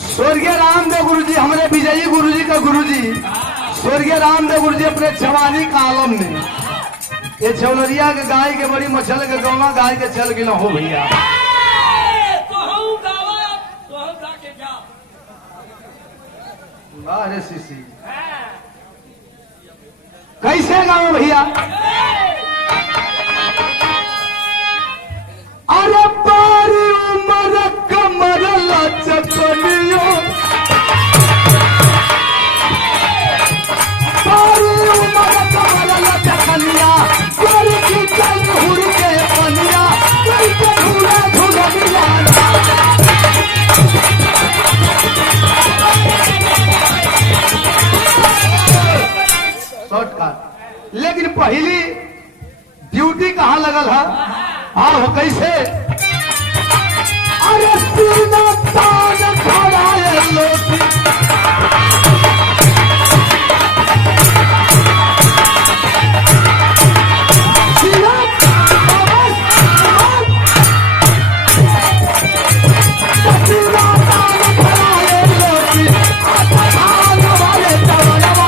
स्वर्गीय रामदेव गुरुजी, हमारे विजयी गुरुजी का गुरुजी स्वर्गीय रामदेव गुरुजी अपने जवानी कालम में ये चौलरिया के गाय के बड़ी मछल के गौवा गाय के चल गिला हो भैया। अरे सीसी कैसे गाँव भैया? अरे बारी उमर कमर लचकनियो, बारी उमर कमर लचकनिया, कोई की चल हुर के पनिया, कोई के धुला धुलनिया। शॉर्टकट। लेकिन पहली ड्यूटी कहाँ लगल है? हाँ हो कैसे? अरे सीना तान खड़ाए लोटी, सीना तान खड़ाए लोटी, आधान वाले चवनवा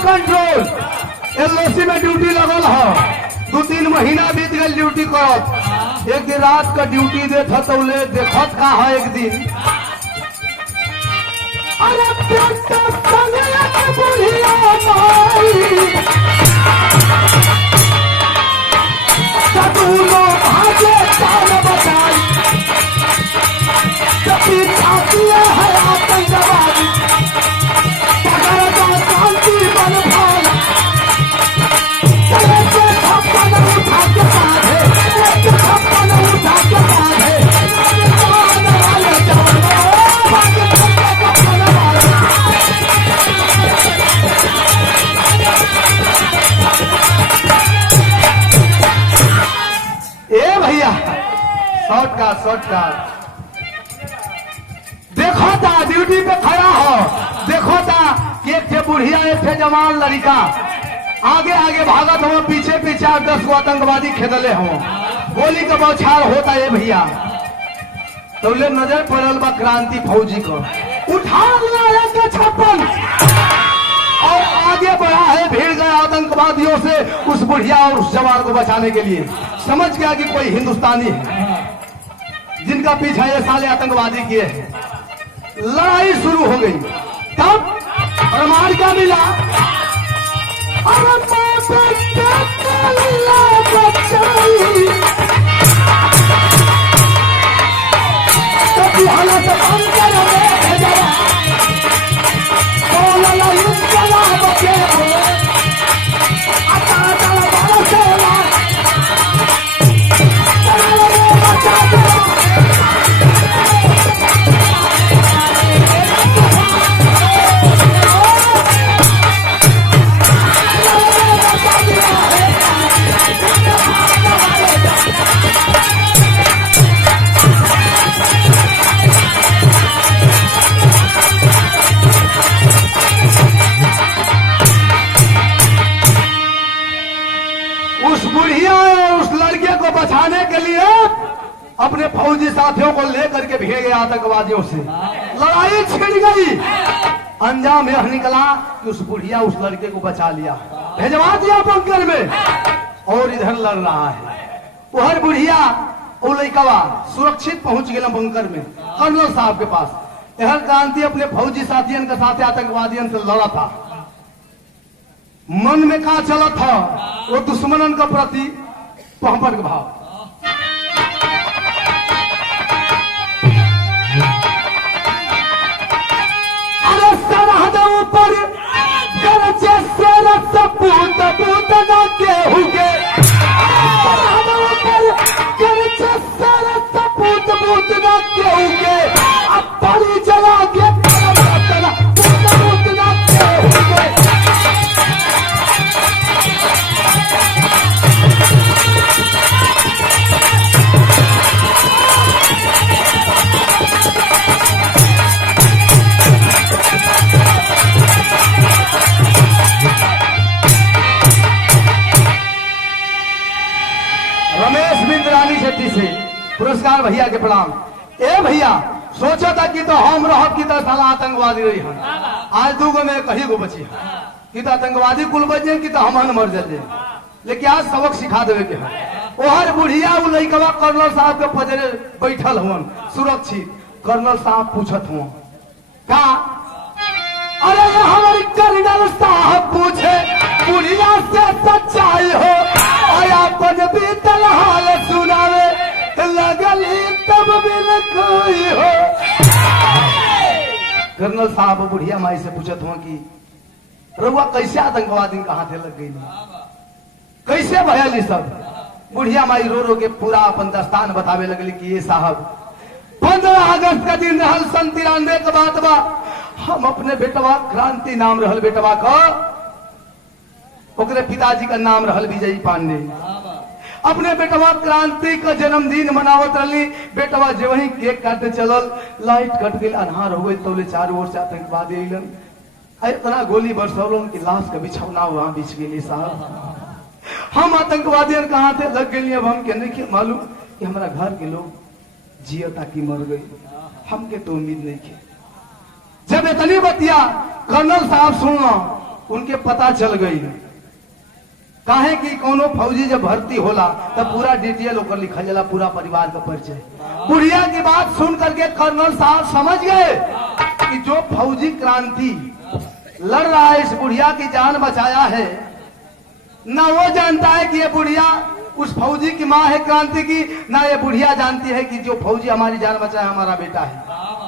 कंट्रोल। एलओसी में ड्यूटी लगल है, 2-3 महीना बीत गए ड्यूटी करत। एक दिन रात का ड्यूटी देता तो ले देखत का है एक दिन। अरे बुढ़िया भागे बचाई है नमस्कार। देखो था ड्यूटी पे खड़ा हो, देखो था कि एक थे बुढ़िया एक थे जवान लड़का आगे आगे भागत हो, पीछे पीछे 10 गो आतंकवादी खेदले हो, गोली का बौछार होता है भैया। तो ले नजर पड़ल बा क्रांति फौजी को, उठा लिया के छप्पन और आगे बढ़ा है, भीड़ गया आतंकवादियों से उस बुढ़िया और उस जवान को बचाने के लिए। समझ गया कि कोई हिंदुस्तानी है जिनका पीछा ये साले आतंकवादी किए हैं। लड़ाई शुरू हो गई, तब प्रमाण क्या मिला? बचाने के लिए अपने फौजी साथियों को लेकर के भिड़ गया आतंकवादियों से, लड़ाई छिड़ गई। अंजाम यह निकला कि उस बुढ़िया उस लड़के को बचा लिया, भेजवा दिया बंकर में, और इधर लड़ रहा है। उधर बुढ़िया और लड़कवा सुरक्षित पहुंच गया बंकर में कर्नल साहब के पास। इधर क्रांति अपने फौजी साथियों के साथ आतंकवादियों से लड़ा था। मन में कहा चला था वो दुश्मनन का प्रति पहपर के भाव। अरे सरहद ऊपर गरजे से सपूत पूत न केहू के, सरहद ऊपर गरजे से सपूत पूत न केहू के, अब बड़ी जला के पूत न केहू के। से पुरस्कार भैया के प्रणाम। ए भैया सोचा था कि तो हम रहब की तो साला आतंकवादी रही हम, आज दूगो में कहीं गो बची कि तो आतंकवादी कुल बचे कि तो हम मर जाते, लेकिन आज सबक सिखा देवे के हम। ओहर बुढ़िया उ लइकवा कर्नल साहब के पजरे बैठल हुन सुरक्षित। कर्नल साहब पूछत हुआ का, अरे हमारी कर्नल साहब पूछे बुढ़िया से सच्चाई हो, और अपन बीतल हाल सुनावे लगली तब बिल कोई हो। कर्नल साहब बुढ़िया माई से पूछत हुआ कि रउआ कैसे आतंकवादी कहाँ थे लग गई, कैसे भयल सब। बुढ़िया माई रो रो के पूरा अपन दस्तान बतावे लगली कि ये साहब 15 अगस्त का दिन रहल सन 93 के बात बा, हम अपने बेटवा क्रांति नाम रहल बेटवा का, ओकरे पिताजी का नाम रहल विजयी पांडे। अपने बेटवा क्रांति का जन्मदिन मनावत रही। बेटवा जो वही केक काटते चलल, लाइट कट गई, अन्हार हो गई, तो चारों ओर से आतंकवादी अलन, इतना गोली बरसौलन कि लाश का बिछौना वहां बिछ गई। साहब हम आतंकवादियों कहाँ थे लग गई, अब हम नहीं मालूम कि हमारा घर के लोग जियता की मर गई, हमके तो उम्मीद नहीं की। जब इतनी बतिया कर्नल साहब सुनना, उनके पता चल गई काहे कि कोनो फौजी जब भर्ती होला तब पूरा डिटेल ओकर लिखल जाला, पूरा परिवार का परिचय। बुढ़िया की बात सुन करके कर्नल साहब समझ गए कि जो फौजी क्रांति लड़ रहा है, इस बुढ़िया की जान बचाया है, ना वो जानता है कि ये बुढ़िया उस फौजी की माँ है क्रांति की, ना ये बुढ़िया जानती है कि जो फौजी हमारी जान बचाया हमारा बेटा है।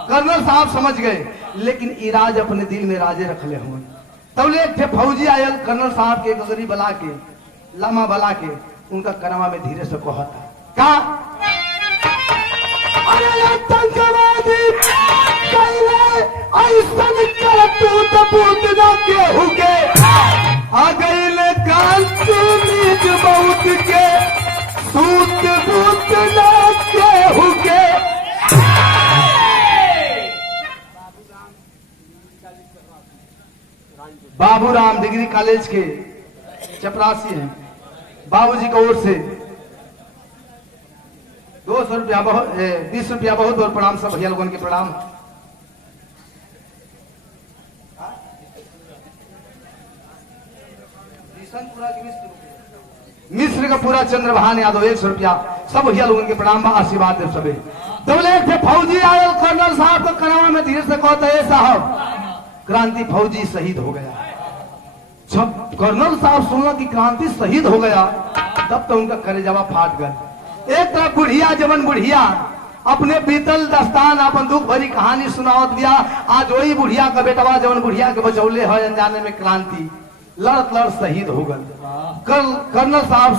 कर्नल साहब समझ गए, लेकिन इराज अपने दिल में राजे रख ले हुए। तब एक थे फौजी आयल कर्नल साहब के गगरी बला के लामा बला के उनका कनवा में धीरे से कहता का, अरे आतंकवादी कैले ऐसन करतूत पूत ना केहू के, आ गईले क्रांति नीच बहुत के, सूत बूत ना केहू के, बाबूराम डिग्री कॉलेज के चपरासी हैं। बाबूजी की ओर से 200 रुपया बहुत 20 रुपया बहुत और प्रणाम सब भैया लोगों के प्रणाम। मिस्र का पूरा चंद्रभान यादव 100 रुपया सब भैया लोगों के प्रणाम आशीर्वाद दे सबे। बोले थे फौजी आए कर्नल साहब को कनावा में धीरे से कहते है साहब क्रांति फौजी शहीद हो गया। जब कर्नल साहब सुना कि क्रांति शहीद हो गया तब तो उनका कलेजवा फाट गया। एक तरफ बुढ़िया जवन बुढ़िया अपने बीतल दस्तान अपन दुख भरी कहानी सुनावत दिया। आज वही बुढ़िया का बेटवा जवन बुढ़िया के बचौले है अनजाने में क्रांति लड़त लड़ शहीद हो गए। कर्नल साहब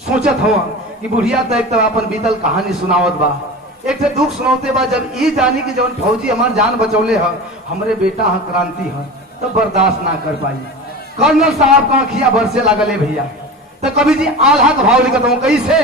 सोचत हुआ कि बुढ़िया तो एक तरह अपन बीतल कहानी सुनावत बा एक थे दुख सुनाते बा जब ई जानी कि जवन फौजी हमार जान बचौले है हमरे बेटा है क्रांति है तो बर्दाश्त ना कर पाई। कर्नल साहब का अखिया बरसे लागले भैया। तो कभी जी आल्हा का भाव लिखत हूँ कैसे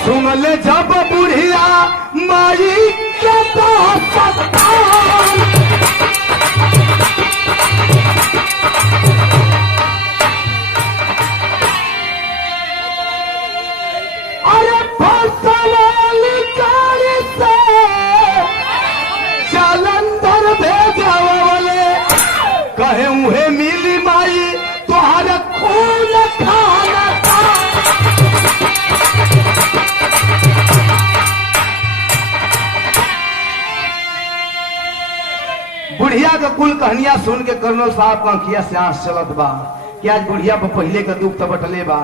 सुन ले जब बुढ़िया माई के अरे फसवाली गाड़ी से जालंधर भेजवले कहे उहे मिली माई तोहरा खून खाना बुढ़िया का कुल कहानियां सुन के कर्नल साहब का अखिया से आंस चलत बा कि आज बुढ़िया पर पहले का दुख तो बटले बा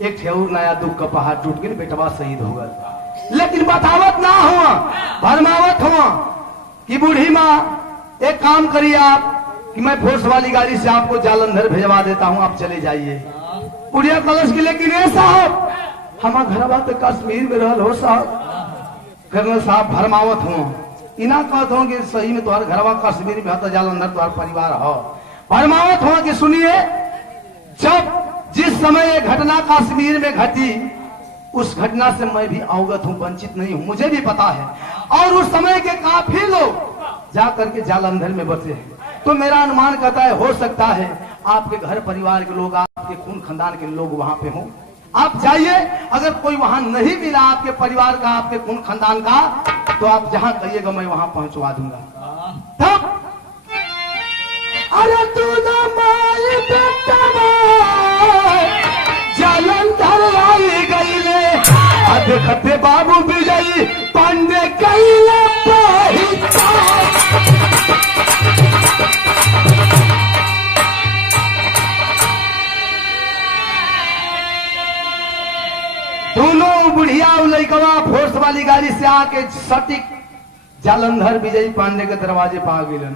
एक ठेउर नया दुख का पहाड़ टूट गया बेटवा शहीद हो गया। लेकिन बतावत ना हुआ भरमावत हुआ कि बूढ़ी माँ एक काम करिए आप कि मैं फोर्स वाली गाड़ी से आपको जालंधर भेजवा देता हूँ आप चले जाइए। बुढ़िया कलश की लेकिन साहब हमारा घरवा तो कश्मीर में रहल हो साहब। कर्नल साहब भरमावत हुआ इना कहत हो कि सही में तुम्हारे घरवा कश्मीर में तो जालंधर तुम्हारा परिवार हो। भरमावत हो कि सुनिए जब जिस समय ये घटना कश्मीर में घटी उस घटना से मैं भी अवगत हूँ वंचित नहीं हूँ मुझे भी पता है और उस समय के काफी लोग जाकर के जालंधर में बसे हैं। तो मेरा अनुमान कहता है हो सकता है आपके घर परिवार के लोग आपके खून खानदान के लोग वहां पे हों। आप जाइए अगर कोई वहां नहीं मिला आपके परिवार का आपके खून खानदान का तो आप जहां कहिएगा मैं वहां पहुंचवा दूंगा। तब अरे तू ना माई बेटा जालंधर आई गईले देखते बाबू विजयी पांडे गईले दोनों बुढ़िया लड़कवा फोर्स वाली गाड़ी से आके सटीक जालंधर विजयी पांडे के दरवाजे पर आ गए।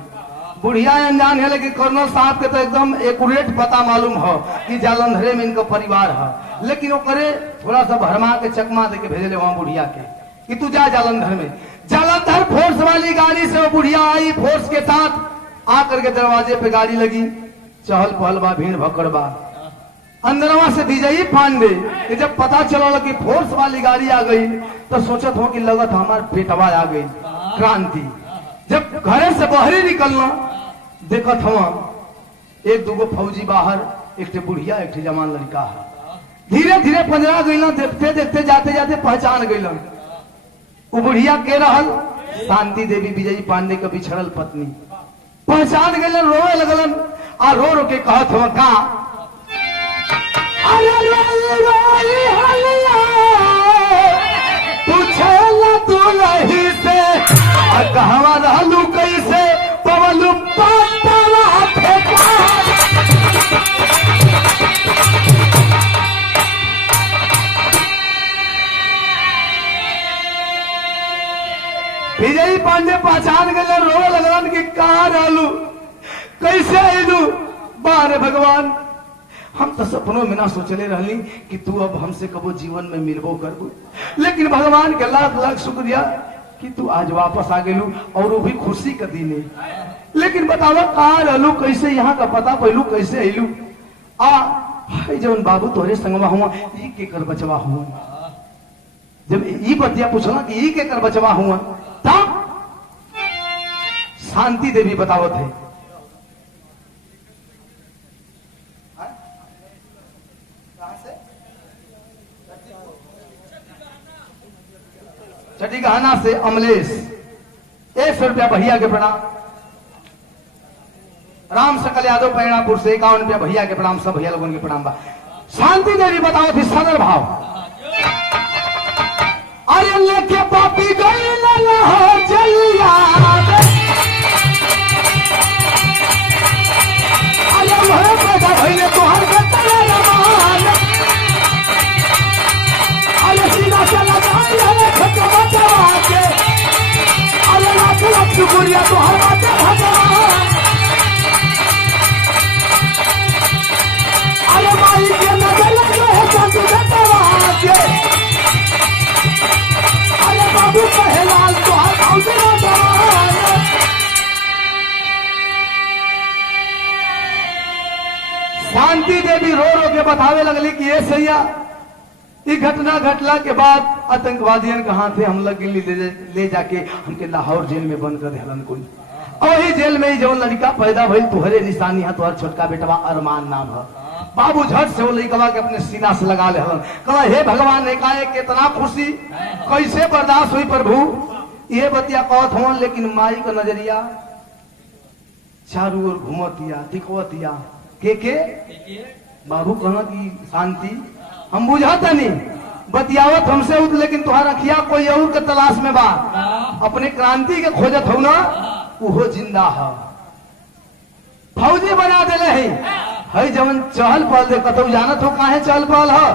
बुढ़िया अनजान है लेकिन कर्नल साहब के तो एकदम एक्यूरेट पता मालूम हो कि जालंधरे में इनका परिवार है। लेकिन वो करे थोड़ा सा भरमा के चकमा दे के भेजले वहां बुढ़िया के कि तू जा जालंधर में। जालंधर फोर्स वाली गाड़ी से वो बुढ़िया आई फोर्स के साथ आकर के दरवाजे पे गाड़ी लगी चहल पहल बा भीड़ भक्कड़ बा। अंदरवा से विजयी पांडे कि जब पता चला कि फोर्स वाली गाड़ी आ गई तो सोचत हो कि लगत हमार पेटवा आ गई क्रांति। जब घरे से बाहर निकलना देखत हुआ एक दूगो फौजी बाहर एक बुढ़िया एक जवान लड़का है। धीरे धीरे पंजरा गईला देखते देखते जाते जाते पहचान गईला वो बुढ़िया के रहल शांति देवी विजयी पांडे के बिछड़ल पत्नी। पहचान गईला रोए लगलन आ रो रो के कहत हुआ का पूछेला तू नहीं से कहवा रहलू कैसे पवलू पातवा फेंका विजयी पांडे पहचान गए रोवे लगन कि कहाँ रहलू कैसे आयलू बारे भगवान हम तो सपनों में ना सोचले रहली कि तू अब हमसे कबो जीवन में मिलबो करबू। लेकिन भगवान के लाख लाख शुक्रिया कि तू आज वापस आ गेलू और वो भी खुशी का दिन है। लेकिन बतावा कहाँ रहलू, कैसे यहाँ का पता पैलू, कैसे अयलू? जब बाबू तोहरे संगवा हुआ ई के कर बचवा हुआ, जब ई बतिया पूछला कि ई के कर बचवा हुआ, तब शांति देवी बतावत है। चटी गहना से अमलेश 100 रुपया भैया के प्रणाम। राम सकल यादव पैणापुर से 51 रुपया भैया के प्रणाम। सब भैया लोगों के प्रणाम बा। शांति देवी बताओ थी सदर भाव। अरे लेके पापी गई चलिया, अरे वह पैदा भैया तोहर के तरमान, अरे सीधा चला अरे लाख लाख शुक्रिया तोहर बाटे भगवान। अरे माई के नजर लगे है संत के, अरे बाबू पहलाल तोहर भौजी भगवान। शांति देवी रो रो के बतावे लगली कि ये सैया ये घटना घटला के बाद आतंकवादियों के हाथे हमला के ले जाके हमके लाहौर जेल में बंद कर दिलन कोई। और ही जेल में जो लड़का पैदा भइल तुहरे निशानी है, तुहर छोटका बेटवा अरमान नाम है। बाबू झट से वो लड़का के अपने सीना से लगा ले हलन। कहा हे भगवान ने कहा कितना खुशी कैसे बर्दाश्त हुई प्रभु, ये बतिया कहत हो। लेकिन माई का नजरिया चारू ओर घूमतिया दिखवतिया के बाबू कहना की शांति हम बुझाता नहीं बतियावत हमसे उठ, लेकिन तुम्हारा अखिया कोई और के तलाश में बा। अपने क्रांति के खोजत हो ना, वो जिंदा है, फौजी बना देले है जवन चहल पहल दे कतौ जानत हो काहे चहल पहल है।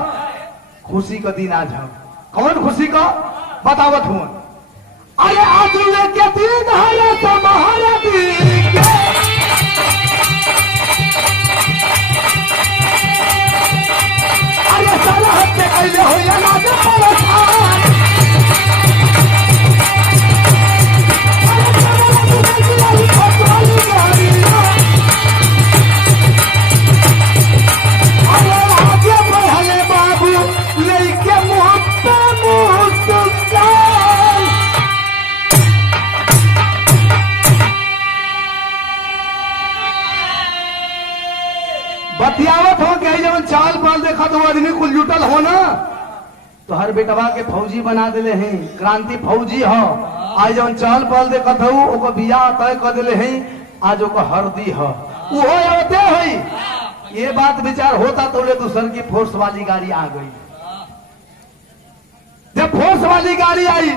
खुशी का दिन आज है। कौन खुशी का बतावत हूं। अरे आज के दिन है तुम्हारा दिन, अरे साला हत्या कैले हो या ना दे परेशान। अरे आगे बढ़ले बाबू लेके मुहब्बत बतियावत हो कि जब चाल पाल देखा तो आदमी कुल जुटल हो ना, तो हर बेटवा के फौजी बना दिले हैं, क्रांति फौजी हो। आज जब चाल पाल देखा था वो बियाह तय कर दिले हैं, आज वो हरदी हो वो होते हुई। ये बात विचार होता तो ले दूसर की फोर्स वाली गाड़ी आ गई। जब फोर्स वाली गाड़ी आई,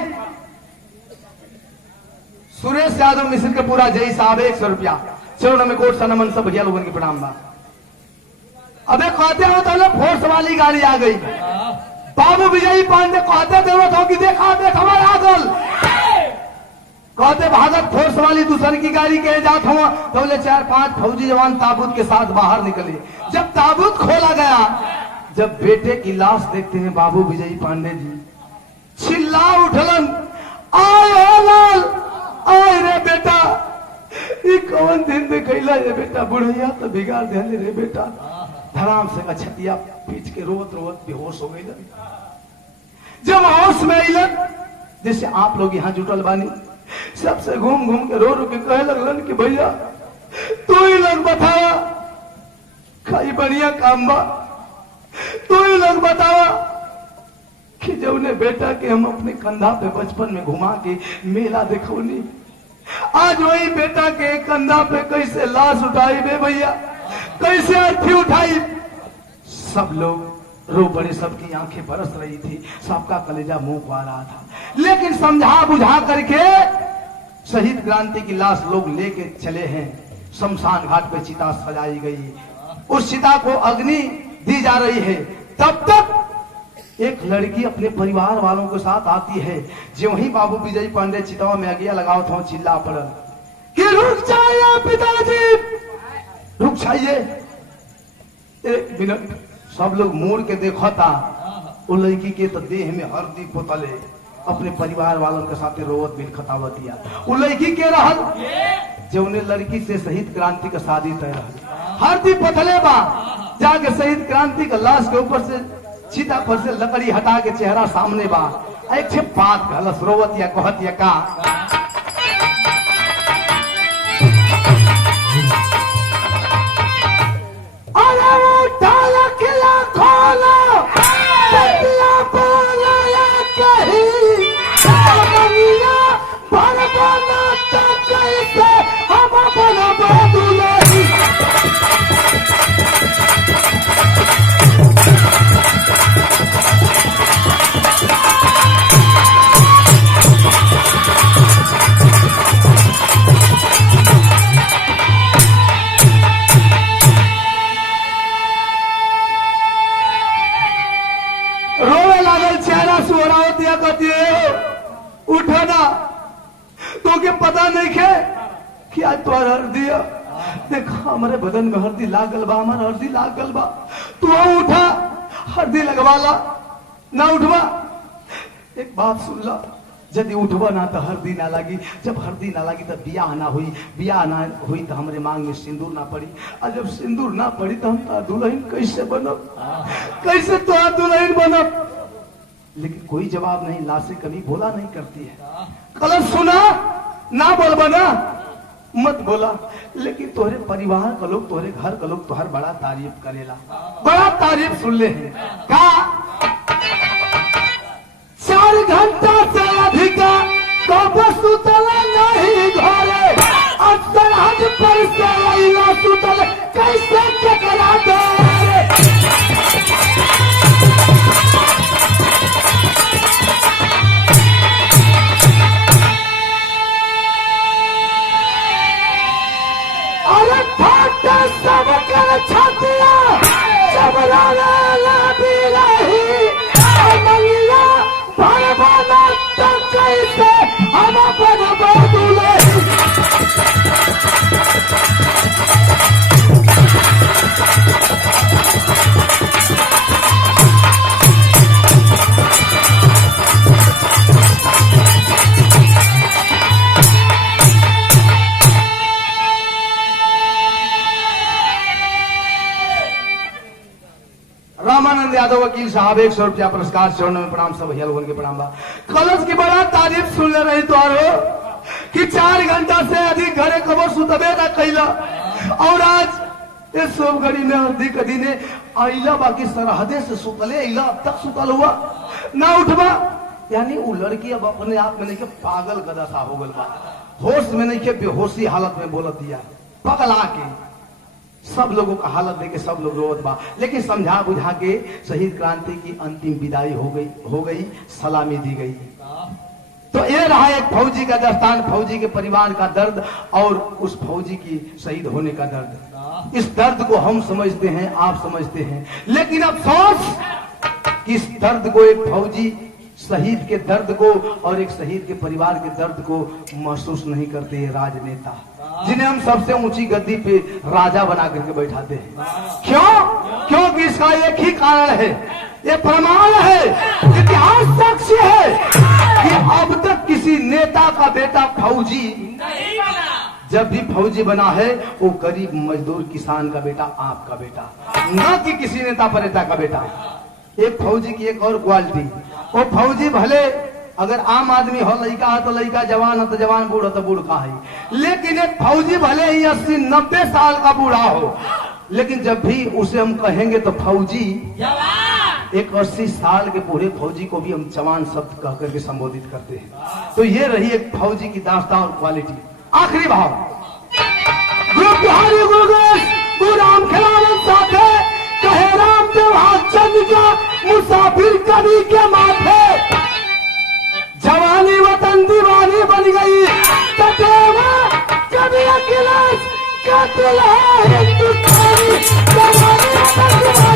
सुरेश यादव मिश्र के पूरा जय साहब 100 रुपया। चलो में कोट सनमन सब भैया लोगों के प्रणाम बा। अबे कहते हो तो फोर्स वाली गाड़ी आ गई। बाबू विजयी पांडे कहते जरूरत हो कि देखा देख हमारे आगल, कहते भागत फोर्स वाली दूसरी की गाड़ी के जात हुआ तो बोले 4-5 फौजी जवान ताबूत के साथ बाहर निकले। जब ताबूत खोला गया, जब बेटे की लाश देखते हैं बाबू विजयी पांडे जी चिल्ला उठलन, आए लाल आए रे बेटा, ये कौन दिन देखैला ये बेटा, बुढ़ैया तो बिगाड़ दे रे बेटा। धराम से अछतिया पीछ के रोत रोत बेहोश हो गई। जब होश में अलन, जैसे आप लोग यहाँ जुटल बानी, सबसे घूम घूम के रो रो के कहे लगलन कि भैया तू ही लोग बतावा खाई बढ़िया काम बा, तू ही लोग बतावा कि जब उन्हें बेटा के हम अपने कंधा पे बचपन में घुमा के मेला देखौनी, आज वही बेटा के कंधा पे कैसे लाश उठाई बे भैया, कैसे अर्थी उठाई। सब लोग रो पड़े, सबकी आंखें बरस रही थी, सबका कलेजा मुंह को आ रहा था। लेकिन समझा बुझा करके शहीद क्रांति की लाश लोग लेके चले हैं। शमशान घाट पे चिता सजाई गई, उस चिता को अग्नि दी जा रही है। तब तक एक लड़की अपने परिवार वालों के साथ आती है। जो वही बाबू विजय पांडे चिताओं में अगिया लगाओ था, चिल्ला पड़ल कि रुक जाइए पिताजी, रुक जाइए 1 मिनट। सब लोग मोड़ के देखा था, वो लड़की के तो देह में हरदी पोतले, अपने परिवार वालों के साथ रोवत बिल खतावत दिया। वो लड़की के रहल जो उन्हें लड़की से शहीद क्रांति का शादी तय रहा। हरदी पथले बा जाके शहीद क्रांति का लाश के ऊपर से चिता पर से लकड़ी हटा के चेहरा सामने बा एक छे बात कहलस रोवत या कहत या का अरे वो डाला किला खोलो पतिया बोला या कहीं दुनिया भर बना तो कैसे हम बना बदले उठाना तो के पता नहीं खे कि आज तो हरदी देखा हमारे बदन में हरदी लागल बा हमारे हरदी लागल बा तू उठा हरदी लगवाला ना उठवा एक बात सुन ला यदि उठवा ना तो हरदी ना लगी जब हरदी ना लगी तो बियाह ना हुई तो हमारे मांग में सिंदूर ना पड़ी और जब सिंदूर ना पड़ी तो हम तो दुल्हन कैसे बनब कैसे तो दुल्हन बनब लेकिन कोई जवाब नहीं लाशें कभी बोला नहीं करती है कलर सुना ना बोल बना मत बोला लेकिन तोहरे परिवार का लोग तोहरे घर का लोग तोहर बड़ा तारीफ करेला बड़ा तारीफ सुन ले का 4 घंटा से अधिक सुतल नहीं घरे अक्सर हज पर से सुतल कैसे केकरा दे सब कर छातिया सब भी रही मंगिया भरवाना तो कैसे हम अपन बदले रामानंद यादव वकील साहब 100 रुपया पुरस्कार चरण में प्रणाम सब भैया लोगों के प्रणाम बा कलश की बड़ा तारीफ सुन ले रही तो कि 4 घंटा से अधिक घरे खबर सुतबे ना कैला और आज इस सब घड़ी में हरदी कदी ने आइला बाकी सरहदे से सुतले आइला अब तक सुतल हुआ ना उठवा यानी वो लड़की अब अपने आप में नहीं के पागल गदसा हो गल बा होश में नहीं के बेहोशी हालत में बोलत दिया पगला के सब लोगों का हालत देखे सब लोग रोवत बा लेकिन समझा बुझा के शहीद क्रांति की अंतिम विदाई हो गई सलामी दी गई। तो ये रहा एक फौजी का दस्तान फौजी के परिवार का दर्द और उस फौजी की शहीद होने का दर्द। इस दर्द को हम समझते हैं आप समझते हैं लेकिन अफसोस कि इस दर्द को एक फौजी शहीद के दर्द को और एक शहीद के परिवार के दर्द को महसूस नहीं करते ये राजनेता जिन्हें हम सबसे ऊंची गद्दी पे राजा बना करके बैठाते हैं। क्योंकि इसका एक ही कारण है ये प्रमाण है इतिहास साक्षी है कि अब तक किसी नेता का बेटा फौजी जब भी फौजी बना है वो गरीब मजदूर किसान का बेटा आपका बेटा न कि किसी नेता परिता का बेटा। एक फौजी की एक और क्वालिटी वो फौजी भले अगर आम आदमी हो लड़का है तो लड़का जवान है तो जवान बूढ़ है तो बूढ़ का है लेकिन एक फौजी भले ही 80-90 साल का बूढ़ा हो लेकिन जब भी उसे हम कहेंगे तो फौजी एक 80 साल के बूढ़े फौजी को भी हम जवान शब्द कह करके संबोधित करते हैं। तो ये रही एक फौजी की दास्तान और क्वालिटी। आखिरी भाव गुरु बिहारी गुरु राम खिलावन साथे कहे रामदेव चंद का मुसाफिर कवि के माथे जवानी वतन दीवानी बन गई कभी अखिलेश का दिल है हिंदुस्तानी जवानी वतन